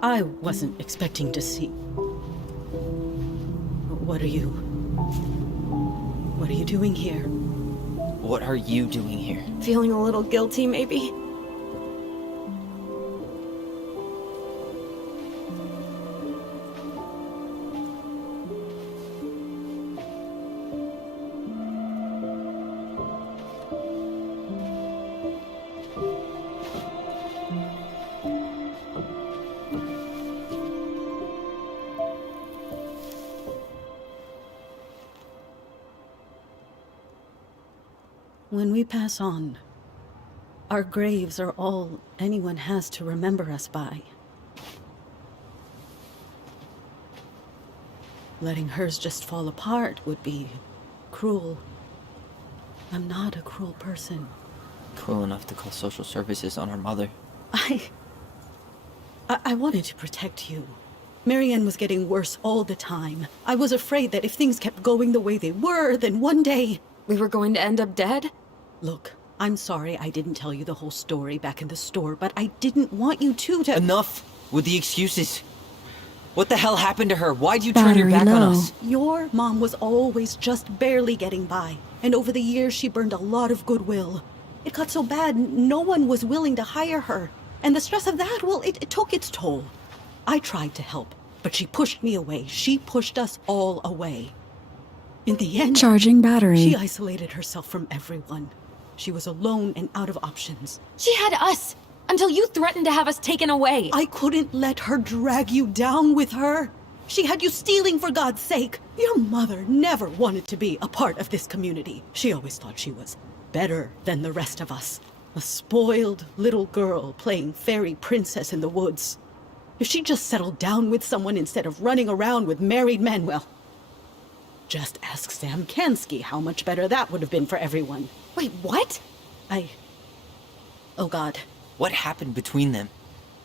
I wasn't expecting to see. What are you doing here? What are you doing here? Feeling a little guilty, maybe? When we pass on, our graves are all anyone has to remember us by. Letting hers just fall apart would be cruel. I'm not a cruel person. Cruel enough to call social services on our mother. I wanted to protect you. Marianne was getting worse all the time. I was afraid that if things kept going the way they were, then one day... We were going to end up dead? Look, I'm sorry I didn't tell you the whole story back in the store, but I didn't want you to... Enough with the excuses. What the hell happened to her? Why'd you turn your back on us? Your mom was always just barely getting by, and over the years she burned a lot of goodwill. It got so bad, no one was willing to hire her. And the stress of that, well, it took its toll. I tried to help, but she pushed me away. She pushed us all away. In the end, Charging battery. she isolated herself from everyone. She was alone and out of options. She had us! Until you threatened to have us taken away! I couldn't let her drag you down with her. She had you stealing for God's sake. Your mother never wanted to be a part of this community. She always thought she was better than the rest of us. A spoiled little girl playing fairy princess in the woods. If she just settled down with someone instead of running around with married men, well... just ask Sam Kansky how much better that would have been for everyone. Wait, what? Oh, God. What happened between them?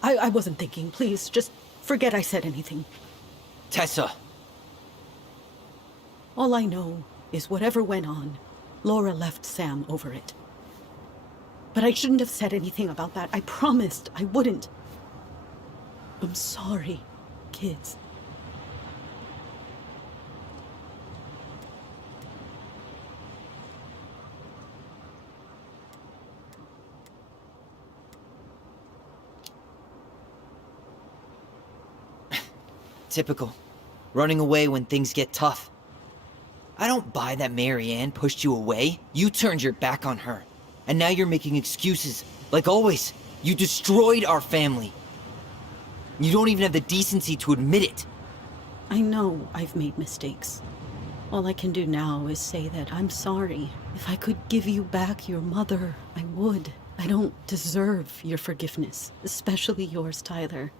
I wasn't thinking. Please, just forget I said anything. Tessa! All I know is whatever went on, Laura left Sam over it. But I shouldn't have said anything about that. I promised I wouldn't. I'm sorry, kids. Typical. Running away when things get tough. I don't buy that Marianne pushed you away. You turned your back on her. And now you're making excuses. Like always. You destroyed our family. You don't even have the decency to admit it. I know I've made mistakes. All I can do now is say that I'm sorry. If I could give you back your mother, I would. I don't deserve your forgiveness, especially yours, Tyler.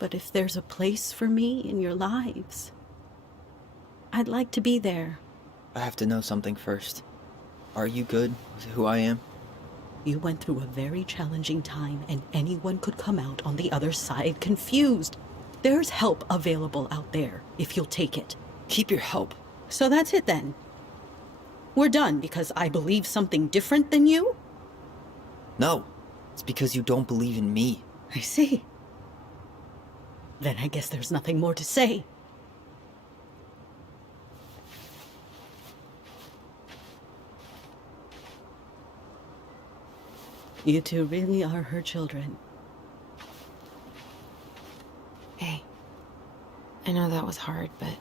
But if there's a place for me in your lives, I'd like to be there. I have to know something first. Are you good with who I am? You went through a very challenging time, and anyone could come out on the other side confused. There's help available out there, if you'll take it. Keep your help. So that's it then. We're done because I believe something different than you? No, it's because you don't believe in me. I see. Then I guess there's nothing more to say. You two really are her children. Hey, I know that was hard, but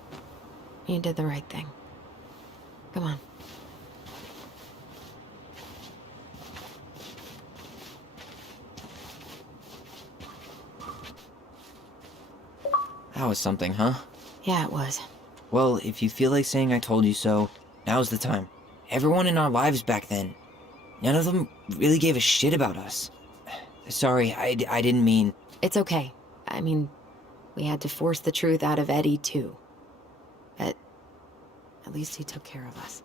you did the right thing. Come on. That was something, huh? Yeah, it was. Well, if you feel like saying I told you so, now's the time. Everyone in our lives back then, none of them really gave a shit about us. Sorry, I didn't mean... It's okay. I mean, we had to force the truth out of Eddie, too. But at least he took care of us.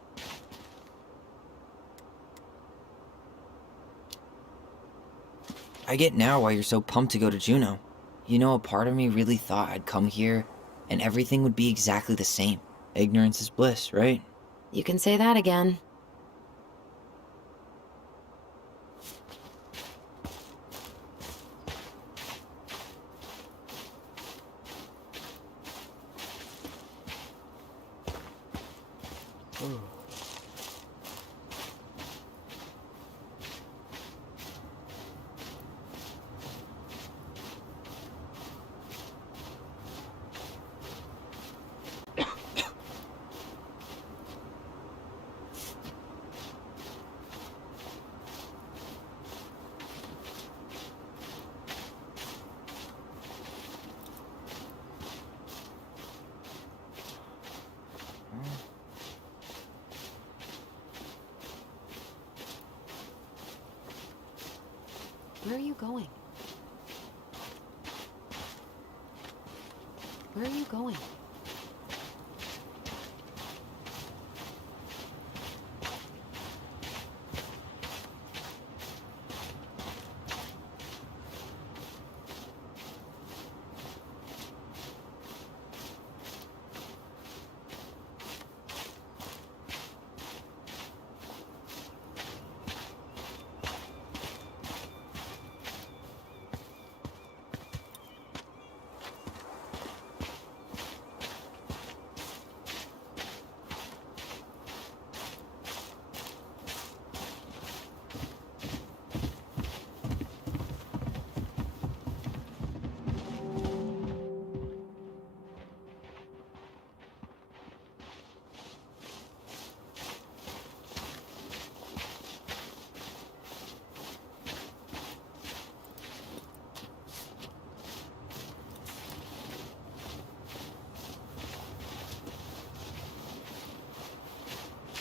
I get now why you're so pumped to go to Juneau. You know, a part of me really thought I'd come here and everything would be exactly the same. Ignorance is bliss, right? You can say that again. Where are you going? Where are you going?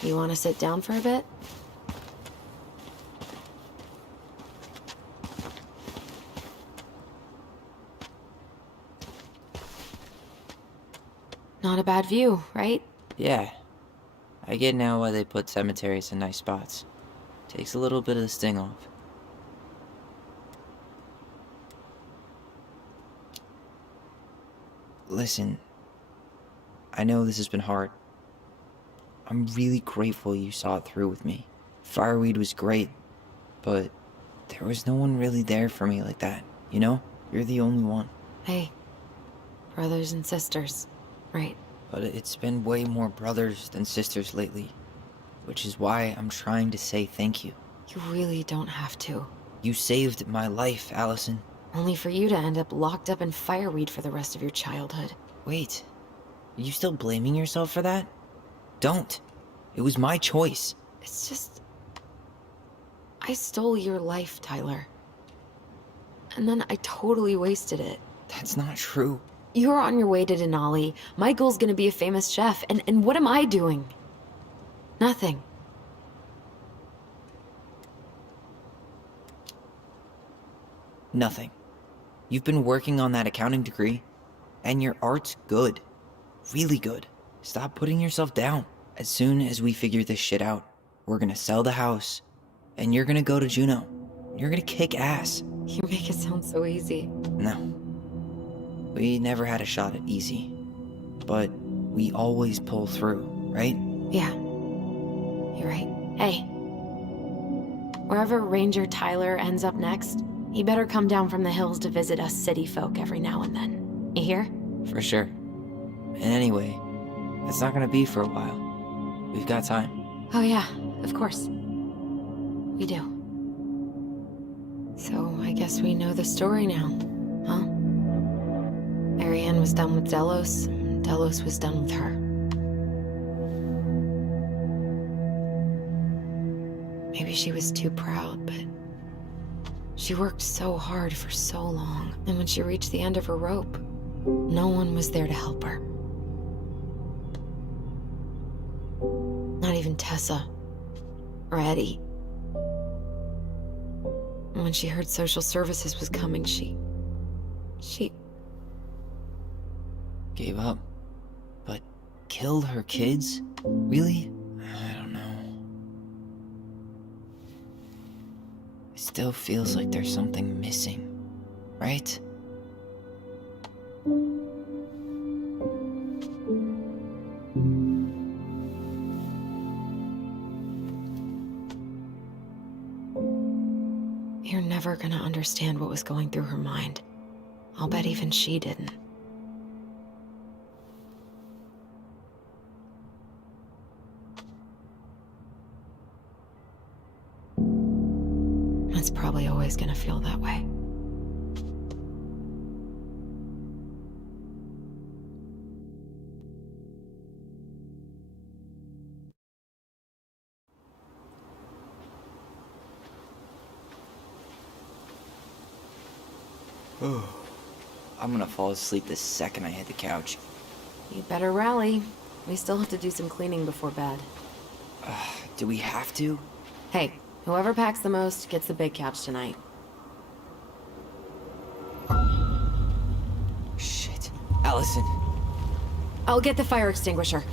You want to sit down for a bit? Not a bad view, right? Yeah. I get now why they put cemeteries in nice spots. Takes a little bit of the sting off. Listen, I know this has been hard. I'm really grateful you saw it through with me. Fireweed was great, but there was no one really there for me like that, you know? You're the only one. Hey, brothers and sisters, right? But it's been way more brothers than sisters lately, which is why I'm trying to say thank you. You really don't have to. You saved my life, Allison. Only for you to end up locked up in Fireweed for the rest of your childhood. Wait, are you still blaming yourself for that? Don't. It was my choice. It's just... I stole your life, Tyler. And then I totally wasted it. That's not true. You're on your way to Denali. Michael's gonna be a famous chef, and what am I doing? Nothing. Nothing. You've been working on that accounting degree, and your art's good. Really good. Stop putting yourself down. As soon as we figure this shit out, we're gonna sell the house, and you're gonna go to Juneau. You're gonna kick ass. You make it sound so easy. No. We never had a shot at easy. But we always pull through, right? Yeah. You're right. Hey. Wherever Ranger Tyler ends up next, he better come down from the hills to visit us city folk every now and then. You hear? For sure. And anyway, that's not gonna be for a while. We've got time. Oh yeah, of course. We do. So I guess we know the story now, huh? Marianne was done with Delos, and Delos was done with her. Maybe she was too proud, but she worked so hard for so long, and when she reached the end of her rope, no one was there to help her. Not even Tessa or Eddie. And when she heard social services was coming, she Gave up. But killed her kids? Really? I don't know. It still feels like there's something missing, right? You're never gonna understand what was going through her mind. I'll bet even she didn't. It's probably always gonna feel that way. I'm gonna fall asleep the second I hit the couch. You better rally. We still have to do some cleaning before bed. Do we have to? Hey, whoever packs the most gets the big couch tonight. Shit. Allison. I'll get the fire extinguisher.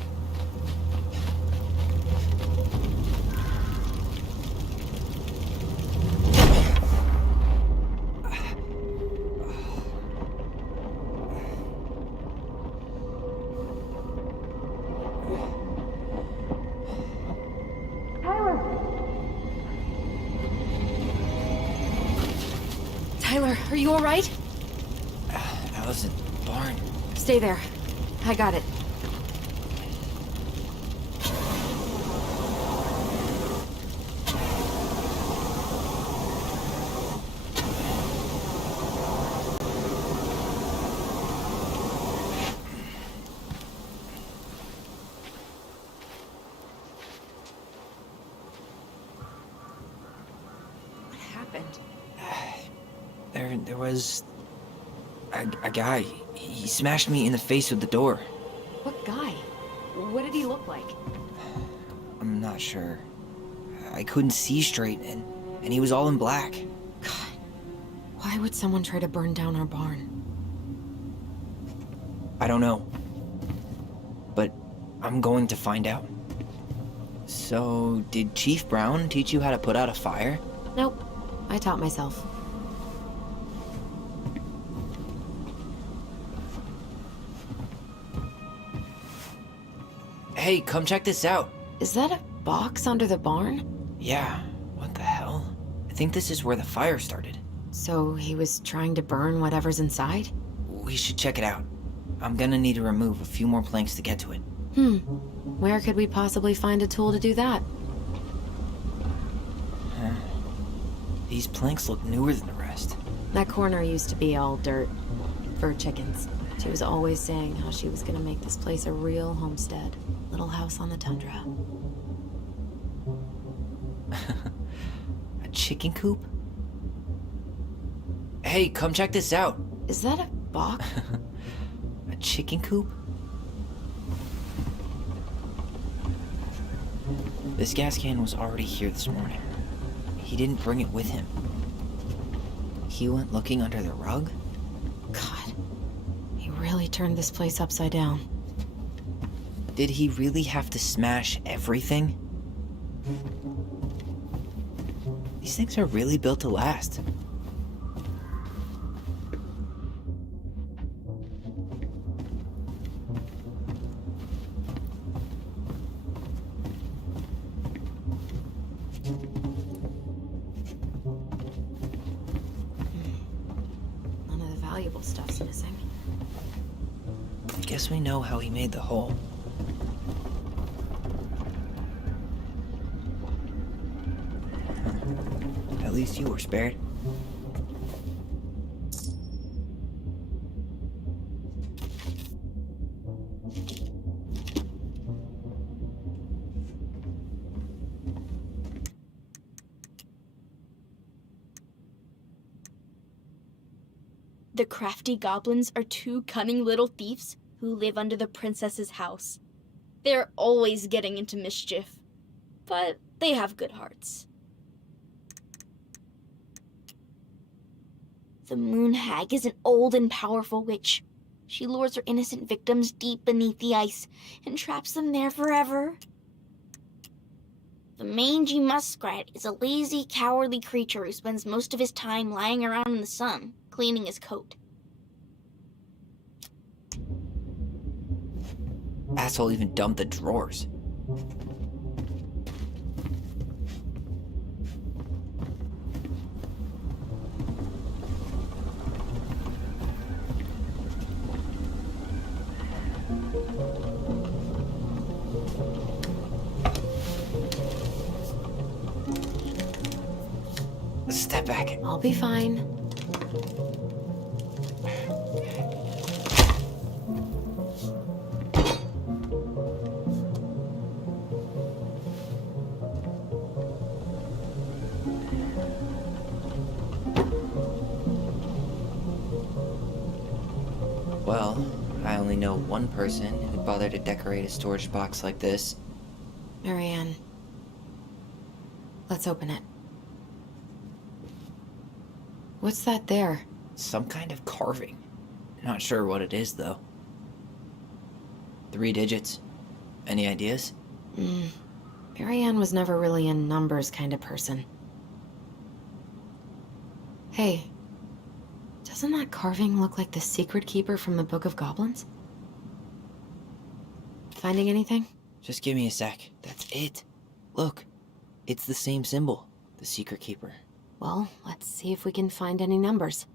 Tyler, are you all right? Allison, barn. Stay there. I got it. What happened? There was a guy. He smashed me in the face with the door. What guy? What did he look like? I'm not sure. I couldn't see straight, and he was all in black. God, why would someone try to burn down our barn? I don't know. But I'm going to find out. So, did Chief Brown teach you how to put out a fire? Nope. I taught myself. Hey, come check this out. Is that a box under the barn? Yeah, what the hell? I think this is where the fire started. So he was trying to burn whatever's inside? We should check it out. I'm gonna need to remove a few more planks to get to it. Where could we possibly find a tool to do that? These planks look newer than the rest. That corner used to be all dirt. For chickens. She was always saying how she was gonna make this place a real homestead. Little house on the tundra. A chicken coop? Hey, come check this out. Is that a box? A chicken coop? This gas can was already here this morning. He didn't bring it with him. He went looking under the rug? God. He really turned this place upside down. Did he really have to smash everything? These things are really built to last. None of the valuable stuff's missing. Guess we know how he made the hole. At least you were spared. The crafty goblins are two cunning little thieves who live under the princess's house. They're always getting into mischief, but they have good hearts. The Moon Hag is an old and powerful witch. She lures her innocent victims deep beneath the ice and traps them there forever. The mangy muskrat is a lazy, cowardly creature who spends most of his time lying around in the sun, cleaning his coat. Asshole even dumped the drawers. Step back. I'll be fine. Well, I only know one person who'd bother to decorate a storage box like this. Marianne. Let's open it. What's that there? Some kind of carving. Not sure what it is, though. 3 digits. Any ideas? Marianne was never really a numbers kind of person. Hey, doesn't that carving look like the secret keeper from the Book of Goblins? Finding anything? Just give me a sec. That's it. Look, it's the same symbol. The secret keeper. Well, let's see if we can find any numbers.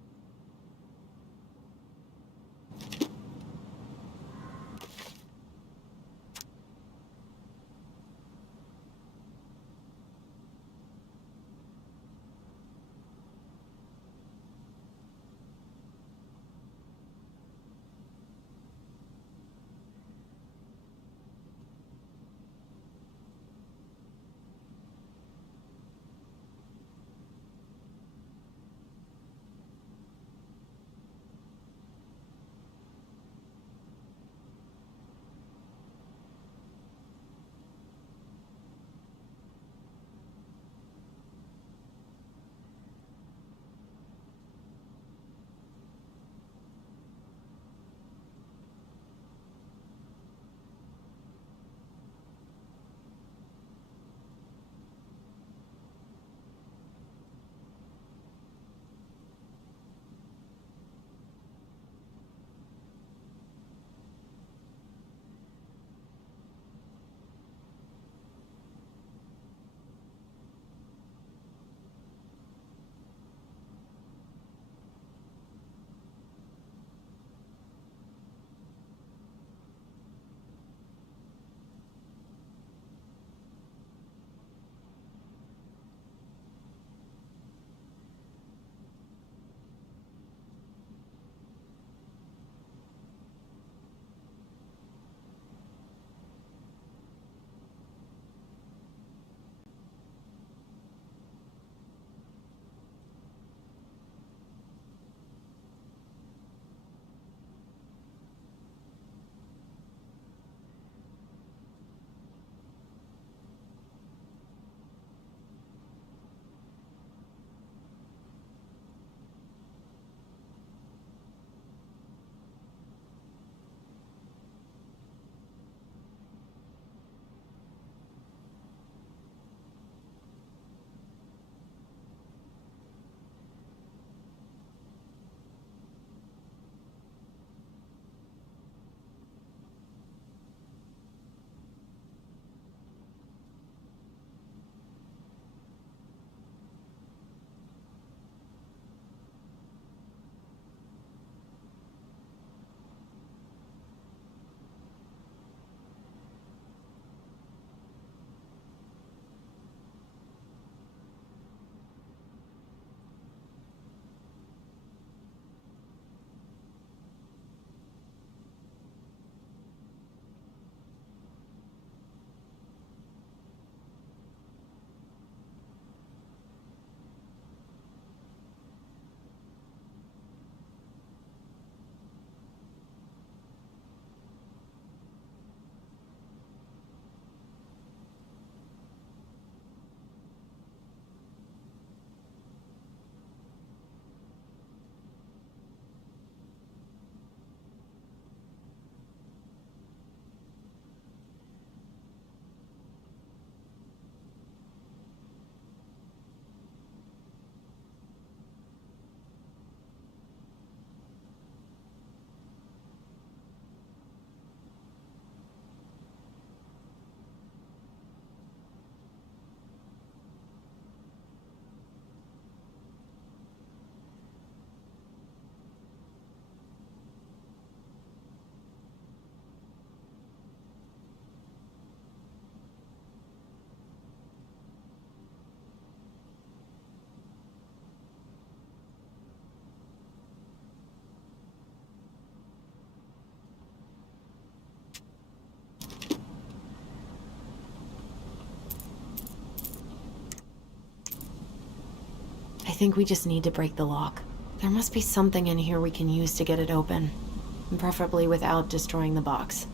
think we just need to break the lock. There must be something in here we can use to get it open. Preferably without destroying the box.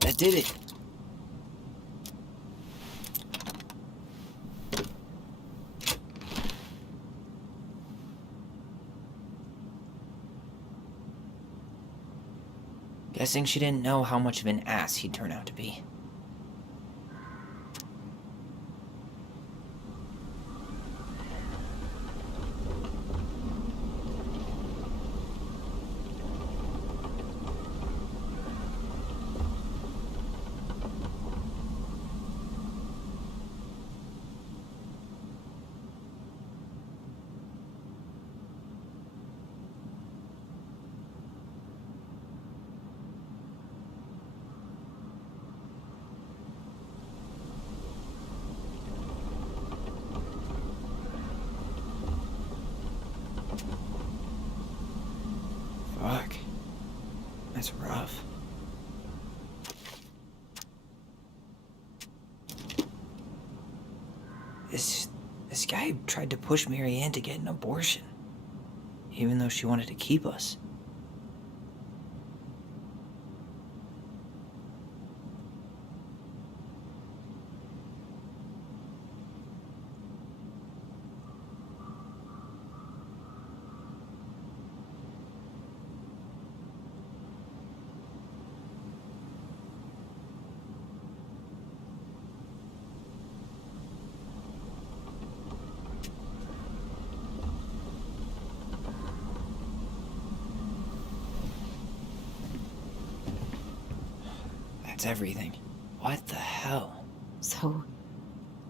That did it. Guessing she didn't know how much of an ass he'd turn out to be. Fuck. That's rough. This guy tried to push Marianne to get an abortion, even though she wanted to keep us. That's everything. What the hell? So,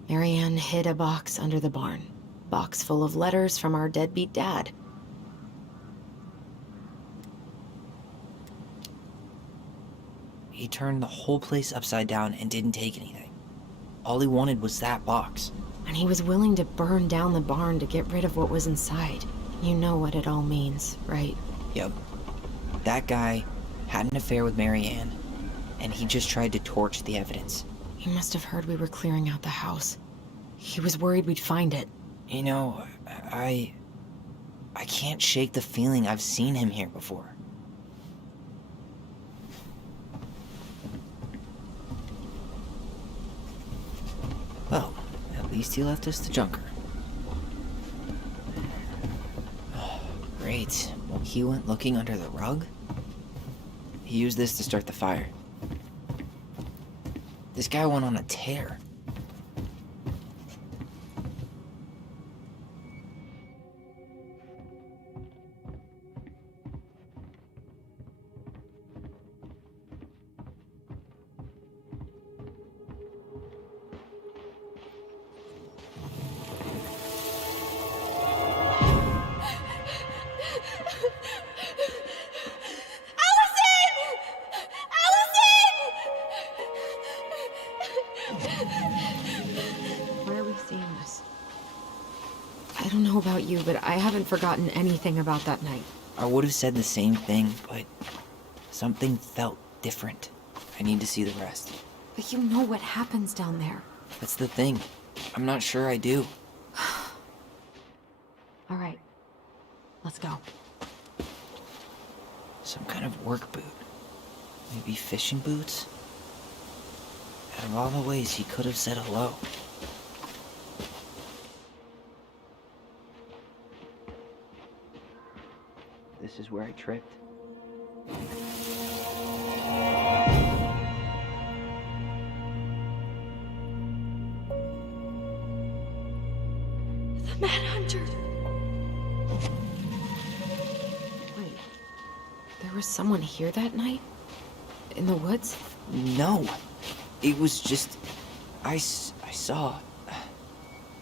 Marianne hid a box under the barn. Box full of letters from our deadbeat dad. He turned the whole place upside down and didn't take anything. All he wanted was that box. And he was willing to burn down the barn to get rid of what was inside. You know what it all means, right? Yep. That guy had an affair with Marianne, and he just tried to torch the evidence. He must have heard we were clearing out the house. He was worried we'd find it. You know, I can't shake the feeling I've seen him here before. Well, at least he left us the junker. Great. He went looking under the rug? He used this to start the fire. This guy went on a tear. Where are we seeing this? I don't know about you, but I haven't forgotten anything about that night. I would have said the same thing, but something felt different. I need to see the rest. But you know what happens down there. That's the thing. I'm not sure I do. All right. Let's go. Some kind of work boot. Maybe fishing boots? Out of all the ways he could have said hello. This is where I tripped. The Mad Hunter. Wait. There was someone here that night? In the woods? No. It was just... I saw...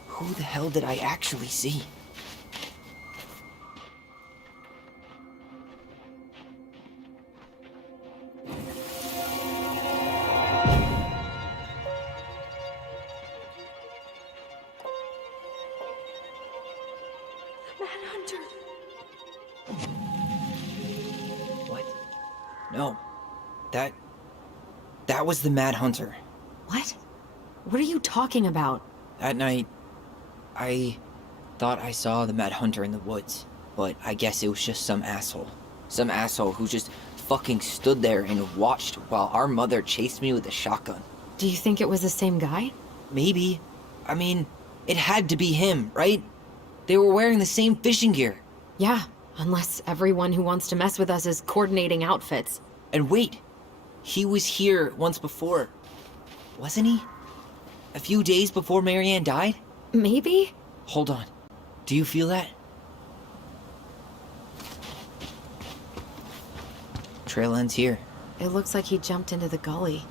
Who the hell did I actually see? The Mad Hunter. What? No. That was the Mad Hunter. What? What are you talking about? That night, I thought I saw the Mad Hunter in the woods, but I guess it was just some asshole. Some asshole who just fucking stood there and watched while our mother chased me with a shotgun. Do you think it was the same guy? Maybe. I mean, it had to be him, right? They were wearing the same fishing gear. Yeah, unless everyone who wants to mess with us is coordinating outfits. And wait, he was here once before, wasn't he? A few days before Marianne died? Maybe? Hold on. Do you feel that? Trail ends here. It looks like he jumped into the gully.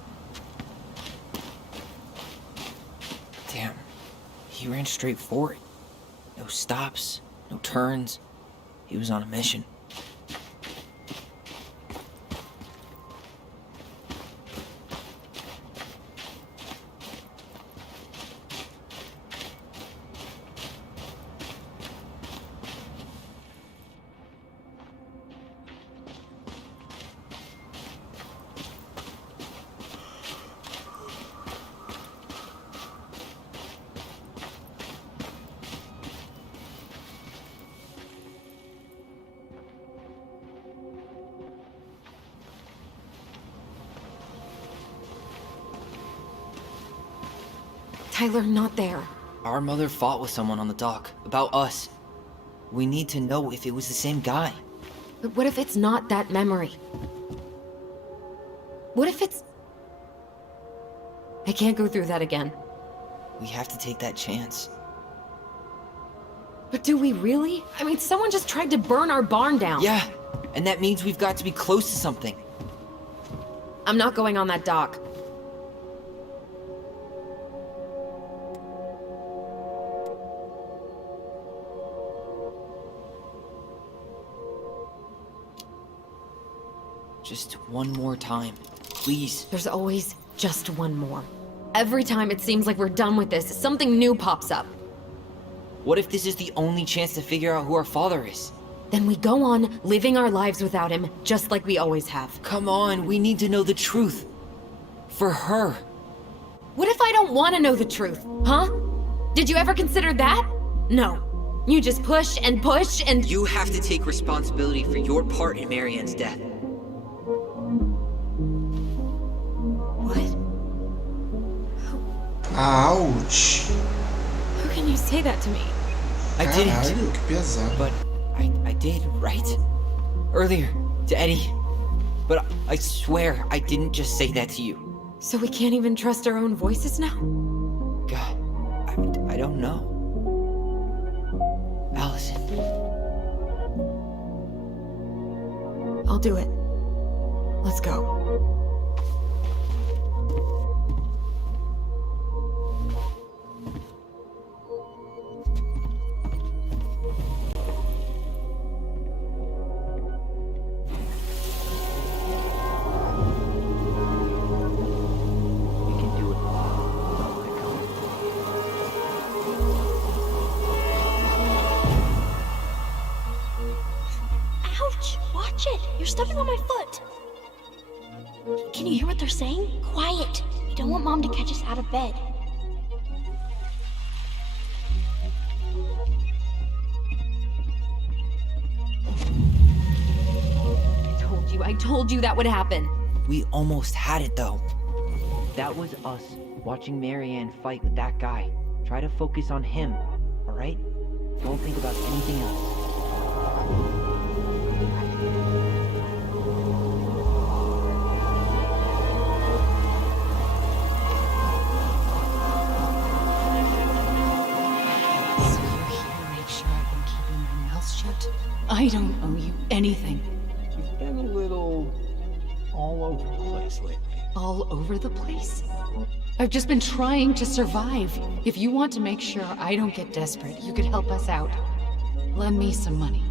Damn. He ran straight for it. No stops, no turns. He was on a mission. Tyler, not there. Our mother fought with someone on the dock about us. We need to know if it was the same guy. But what if it's not that memory? What if it's... I can't go through that again. We have to take that chance. But do we really? I mean, someone just tried to burn our barn down. Yeah, and that means we've got to be close to something. I'm not going on that dock. Just one more time, please. There's always just one more. Every time it seems like we're done with this, something new pops up. What if this is the only chance to figure out who our father is? Then we go on living our lives without him, just like we always have. Come on, we need to know the truth. For her. What if I don't want to know the truth, huh? Did you ever consider that? No. You just push and push and... You have to take responsibility for your part in Marianne's death. Ouch! How can you say that to me? I didn't. Caralho, que pesado. But I did, right? Earlier, to Eddie. But I swear I didn't just say that to you. So we can't even trust our own voices now? God, I don't know. Allison. I'll do it. Let's go. Watch it! You're stepping on my foot! Can you hear what they're saying? Quiet! We don't want Mom to catch us out of bed. I told you that would happen. We almost had it, though. That was us watching Marianne fight with that guy. Try to focus on him, alright? Don't think about anything else. So you're here to make sure I've been keeping my mouth shut? I don't owe you anything. You've been a little all over the place lately. All over the place? I've just been trying to survive. If you want to make sure I don't get desperate, you could help us out. Lend me some money.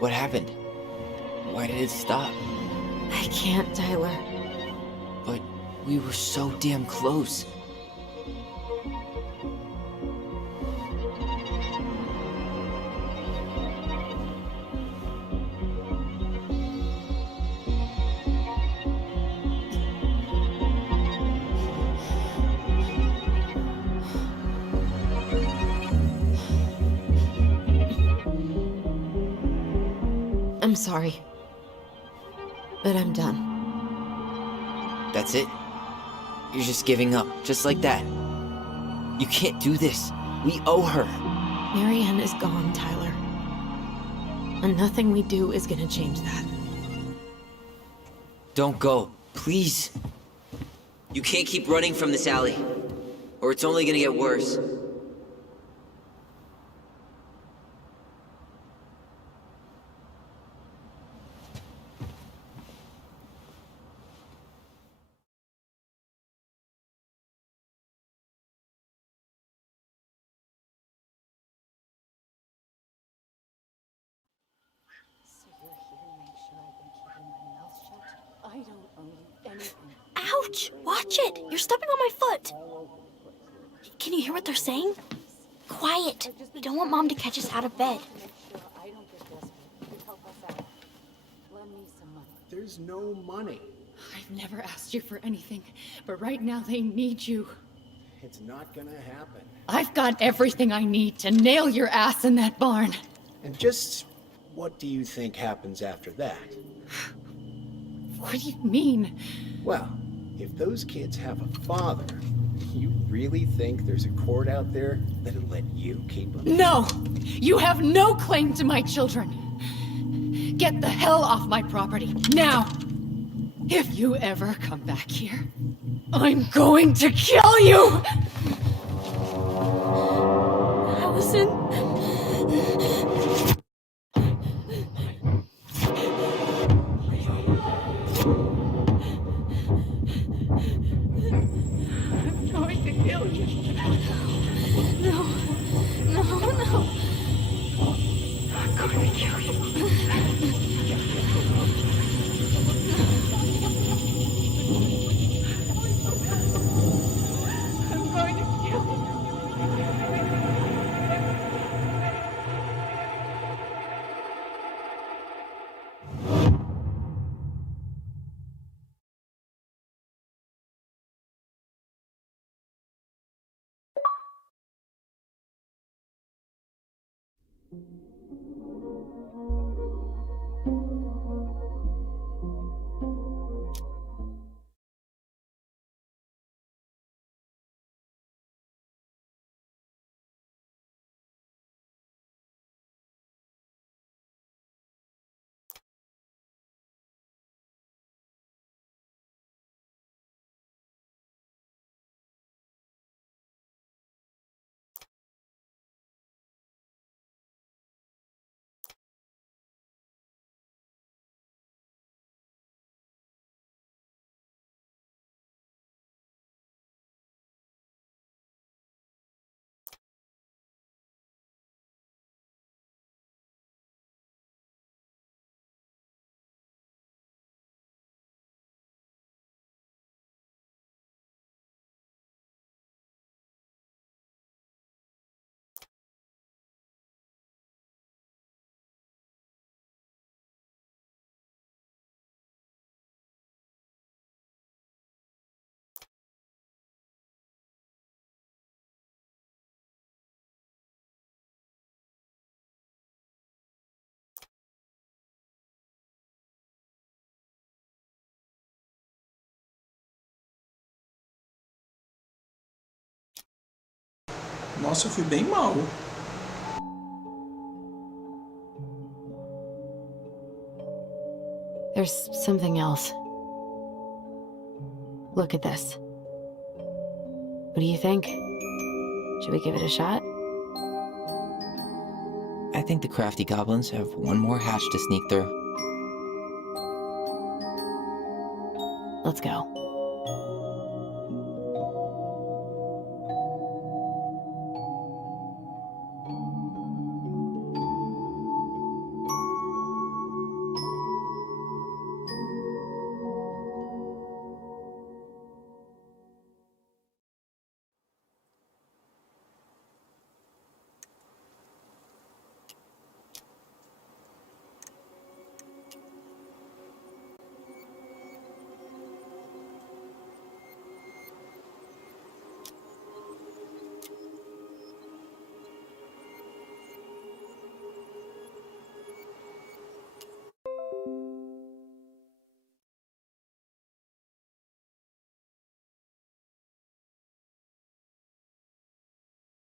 What happened? Why did it stop? I can't, Tyler. But we were so damn close. I'm sorry. But I'm done. That's it? You're just giving up, just like that. You can't do this. We owe her. Marianne is gone, Tyler. And nothing we do is gonna change that. Don't go, please. You can't keep running from this alley, or it's only gonna get worse. So you're here to make sure I've been keeping my mouth shut? I don't owe you anything. Ouch! Watch it! You're stepping on my foot! Can you hear what they're saying? Quiet! We don't want Mom to catch us out of bed. Make sure I don't get desperate. You could help us out. Lend me some money. There's no money. I've never asked you for anything, but right now they need you. It's not gonna happen. I've got everything I need to nail your ass in that barn. And just what do you think happens after that? What do you mean? Well, if those kids have a father, you really think there's a court out there that'll let you keep them? No! You have no claim to my children! Get the hell off my property, now! If you ever come back here, I'm going to kill you! Allison? I'm going to kill you. No. I'm going to kill you. I'm going Nossa, eu fui bem mal. There's something else. Look at this. What do you think? Should we give it a shot? I think the crafty goblins have one more hatch to sneak through. Let's go.